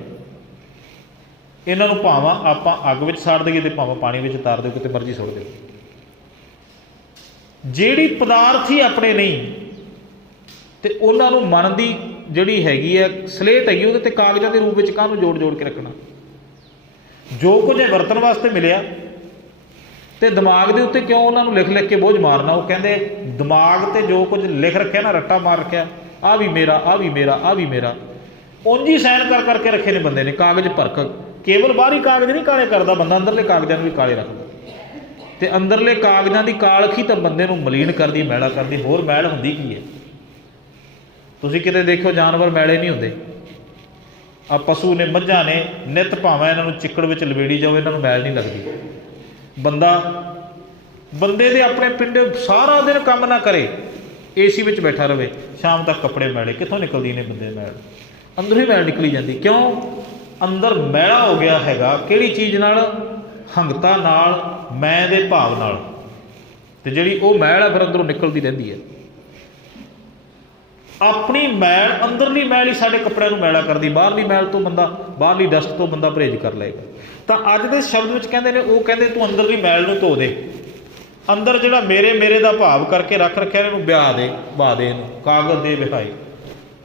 ਇਹਨਾਂ ਨੂੰ ਭਾਵਾਂ ਆਪਾਂ ਅੱਗ ਵਿੱਚ ਸਾੜ ਦਈਏ, ਤੇ ਭਾਵਾਂ ਪਾਣੀ ਵਿੱਚ ਤਾਰ ਦਿਓ, ਕਿਤੇ ਮਰਜ਼ੀ ਸੁੱਟ ਦਿਓ। ਜਿਹੜੀ ਪਦਾਰਥ ਹੀ ਆਪਣੇ ਨਹੀਂ, ਤੇ ਉਹਨਾਂ ਨੂੰ ਮਨ ਦੀ ਜਿਹੜੀ ਹੈਗੀ ਹੈ ਸਲੇਟ ਹੈਗੀ, ਉਹਦੇ ਤੇ ਕਾਗਜ਼ਾਂ ਦੇ ਰੂਪ ਵਿੱਚ ਕਾਹਨੂੰ ਜੋੜ ਜੋੜ ਕੇ ਰੱਖਣਾ? ਜੋ ਕੁਝ ਇਹ ਵਰਤਣ ਵਾਸਤੇ ਮਿਲਿਆ, ਤੇ ਦਿਮਾਗ ਦੇ ਉੱਤੇ ਕਿਉਂ ਉਹਨਾਂ ਨੂੰ ਲਿਖ ਲਿਖ ਕੇ ਬੋਝ ਮਾਰਨਾ? ਉਹ ਕਹਿੰਦੇ ਦਿਮਾਗ ਤੇ ਜੋ ਕੁਝ ਲਿਖ ਰੱਖਿਆ ਨਾ, ਰੱਟਾ ਮਾਰ ਰੱਖਿਆ, ਆਹ ਵੀ ਮੇਰਾ, ਆਹ ਵੀ ਮੇਰਾ, ਆਹ ਵੀ ਮੇਰਾ, ਉਂਝ ਹੀ ਸਾਈਨ ਕਰ ਕਰਕੇ ਰੱਖੇ ਨੇ ਬੰਦੇ ਨੇ, ਕਾਗਜ਼ ਭਰਕ। ਕੇਵਲ ਬਾਹਰੀ ਕਾਗਜ਼ ਨਹੀਂ ਕਾਲੇ ਕਰਦਾ ਬੰਦਾ, ਅੰਦਰਲੇ ਕਾਗਜ਼ਾਂ ਨੂੰ ਵੀ ਕਾਲੇ ਰੱਖਦਾ, ਤੇ ਅੰਦਰਲੇ ਕਾਗਜ਼ਾਂ ਦੀ ਕਾਲਖ ਹੀ ਤਾਂ ਬੰਦੇ ਨੂੰ ਮਲੀਨ ਕਰਦੀ, ਮੈਲਾ ਕਰਦੀ। ਹੋਰ ਮੈਲ ਹੁੰਦੀ ਕੀ ਹੈ? ਤੁਸੀਂ ਕਿਤੇ ਦੇਖੋ ਜਾਨਵਰ ਮੈਲੇ ਨਹੀਂ ਹੁੰਦੇ। ਆ ਪਸ਼ੂ ਨੇ, ਮੱਝਾਂ ਨੇ, ਨਿੱਤ ਭਾਵੇਂ ਇਹਨਾਂ ਨੂੰ ਚਿੱਕੜ ਵਿੱਚ ਲਵੇੜੀ ਜਾਓ, ਇਹਨਾਂ ਨੂੰ ਮੈਲ ਨਹੀਂ ਲੱਗਦੀ। ਬੰਦੇ ਦੇ ਆਪਣੇ ਪਿੰਡ ਸਾਰਾ ਦਿਨ ਕੰਮ ਨਾ ਕਰੇ, ਏਸੀ ਵਿੱਚ ਬੈਠਾ ਰਵੇ, ਸ਼ਾਮ ਤੱਕ ਕੱਪੜੇ ਮੈਲੇ, ਕਿੱਥੋਂ ਨਿਕਲਦੀ ਨੇ ਬੰਦੇ ਮੈਲ? ਅੰਦਰੋਂ ਹੀ ਮੈਲ ਨਿਕਲੀ ਜਾਂਦੀ। ਕਿਉਂ? ਅੰਦਰ ਮੈਲਾ ਹੋ ਗਿਆ ਹੈਗਾ। ਕਿਹੜੀ ਚੀਜ਼ ਨਾਲ? ਹੰਗਤਾ ਨਾਲ, ਮੈਂ ਦੇ ਭਾਵ ਨਾਲ। ਤੇ ਜਿਹੜੀ ਉਹ ਮੈਲ ਹੈ ਫਿਰ ਅੰਦਰੋਂ ਨਿਕਲਦੀ ਰਹਿੰਦੀ ਹੈ। ਆਪਣੀ ਮੈਲ, ਅੰਦਰਲੀ ਮੈਲ ਹੀ ਸਾਡੇ ਕੱਪੜਿਆਂ ਨੂੰ ਮੈਲਾ ਕਰਦੀ। ਬਾਹਰਲੀ ਮੈਲ ਤੋਂ ਬੰਦਾ, ਬਾਹਰਲੀ ਡਸਟ ਤੋਂ ਬੰਦਾ ਪਰਹੇਜ਼ ਕਰ ਲਏਗਾ। ਤਾਂ ਅੱਜ ਦੇ ਸ਼ਬਦ ਵਿੱਚ ਕਹਿੰਦੇ ਨੇ, ਉਹ ਕਹਿੰਦੇ ਤੂੰ ਅੰਦਰਲੀ ਮੈਲ ਨੂੰ ਧੋ ਦੇ। ਅੰਦਰ ਜਿਹੜਾ ਮੇਰੇ ਦਾ ਭਾਵ ਕਰਕੇ ਰੱਖ ਰੱਖਿਆ, ਇਹਨੂੰ ਵਿਆਹ ਦੇ, ਵਹਾ ਦੇ, ਇਹਨੂੰ ਕਾਗਜ਼ ਦੇ ਵਿਹਾਏ,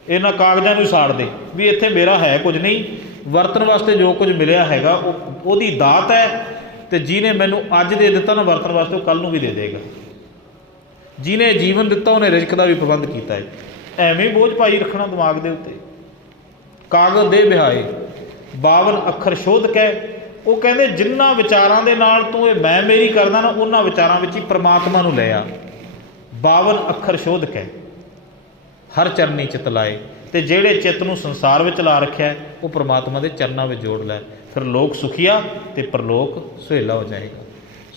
ਇਹਨਾਂ ਕਾਗਜ਼ਾਂ ਨੂੰ ਸਾੜ ਦੇ, ਵੀ ਇੱਥੇ ਮੇਰਾ ਹੈ ਕੁਝ ਨਹੀਂ। ਵਰਤਣ ਵਾਸਤੇ ਜੋ ਕੁਝ ਮਿਲਿਆ ਹੈਗਾ ਉਹ ਉਹਦੀ ਦਾਤ ਹੈ, ਤੇ ਜਿਹਨੇ ਮੈਨੂੰ ਅੱਜ ਦੇ ਦਿੱਤਾ ਨਾ ਵਰਤਣ ਵਾਸਤੇ, ਉਹ ਕੱਲ੍ਹ ਨੂੰ ਵੀ ਦੇ ਦੇਗਾ। ਜਿਹਨੇ ਜੀਵਨ ਦਿੱਤਾ ਉਹਨੇ ਰਿਜ਼ਕ ਦਾ ਵੀ ਪ੍ਰਬੰਧ ਕੀਤਾ ਹੈ। ਐਵੇਂ ਬੋਝ ਪਾਈ ਰੱਖਣਾ ਦਿਮਾਗ ਦੇ ਉੱਤੇ। ਕਾਗਜ਼ ਦੇ ਵਿਹਾਏ 52 ਅੱਖਰ ਸ਼ੋਧ ਕੇ। ਉਹ ਕਹਿੰਦੇ ਜਿਨ੍ਹਾਂ ਵਿਚਾਰਾਂ ਦੇ ਨਾਲ ਤੂੰ ਇਹ ਮੈਂ ਮੇਰੀ ਕਰਦਾ ਨਾ, ਉਹਨਾਂ ਵਿਚਾਰਾਂ ਵਿੱਚ ਹੀ ਪ੍ਰਮਾਤਮਾ ਨੂੰ ਲੈ ਆ। 52 ਅੱਖਰ ਸ਼ੋਧ ਕੇ ਹਰ ਚਰਨੀ ਚਿਤ ਲਾਏ। ਤੇ ਜਿਹੜੇ ਚਿੱਤ ਨੂੰ ਸੰਸਾਰ ਵਿੱਚ ਲਾ ਰੱਖਿਆ, ਉਹ ਪ੍ਰਮਾਤਮਾ ਦੇ ਚਰਨਾਂ ਵਿੱਚ ਜੋੜ ਲੈ, ਫਿਰ ਲੋਕ ਸੁਖੀਆ ਤੇ ਪਰਲੋਕ ਸੁਹੇਲਾ ਹੋ ਜਾਏਗਾ।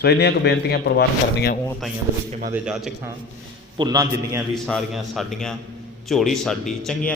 ਸੋ ਇੰਨੀਆਂ ਕੁ ਬੇਨਤੀਆਂ ਪ੍ਰਵਾਨ ਕਰਨੀਆਂ ਉਹ ਤਾਈਆਂ ਦੇ ਵਿੱਚ ਮੈਂ ਦੇ ਜਾਚਕ ਹਾਂ। ਭੁੱਲਾਂ ਜਿੰਨੀਆਂ ਵੀ ਸਾਰੀਆਂ ਸਾਡੀਆਂ, ਝੋਲੀ ਸਾਡੀ, ਚੰਗੀਆਂ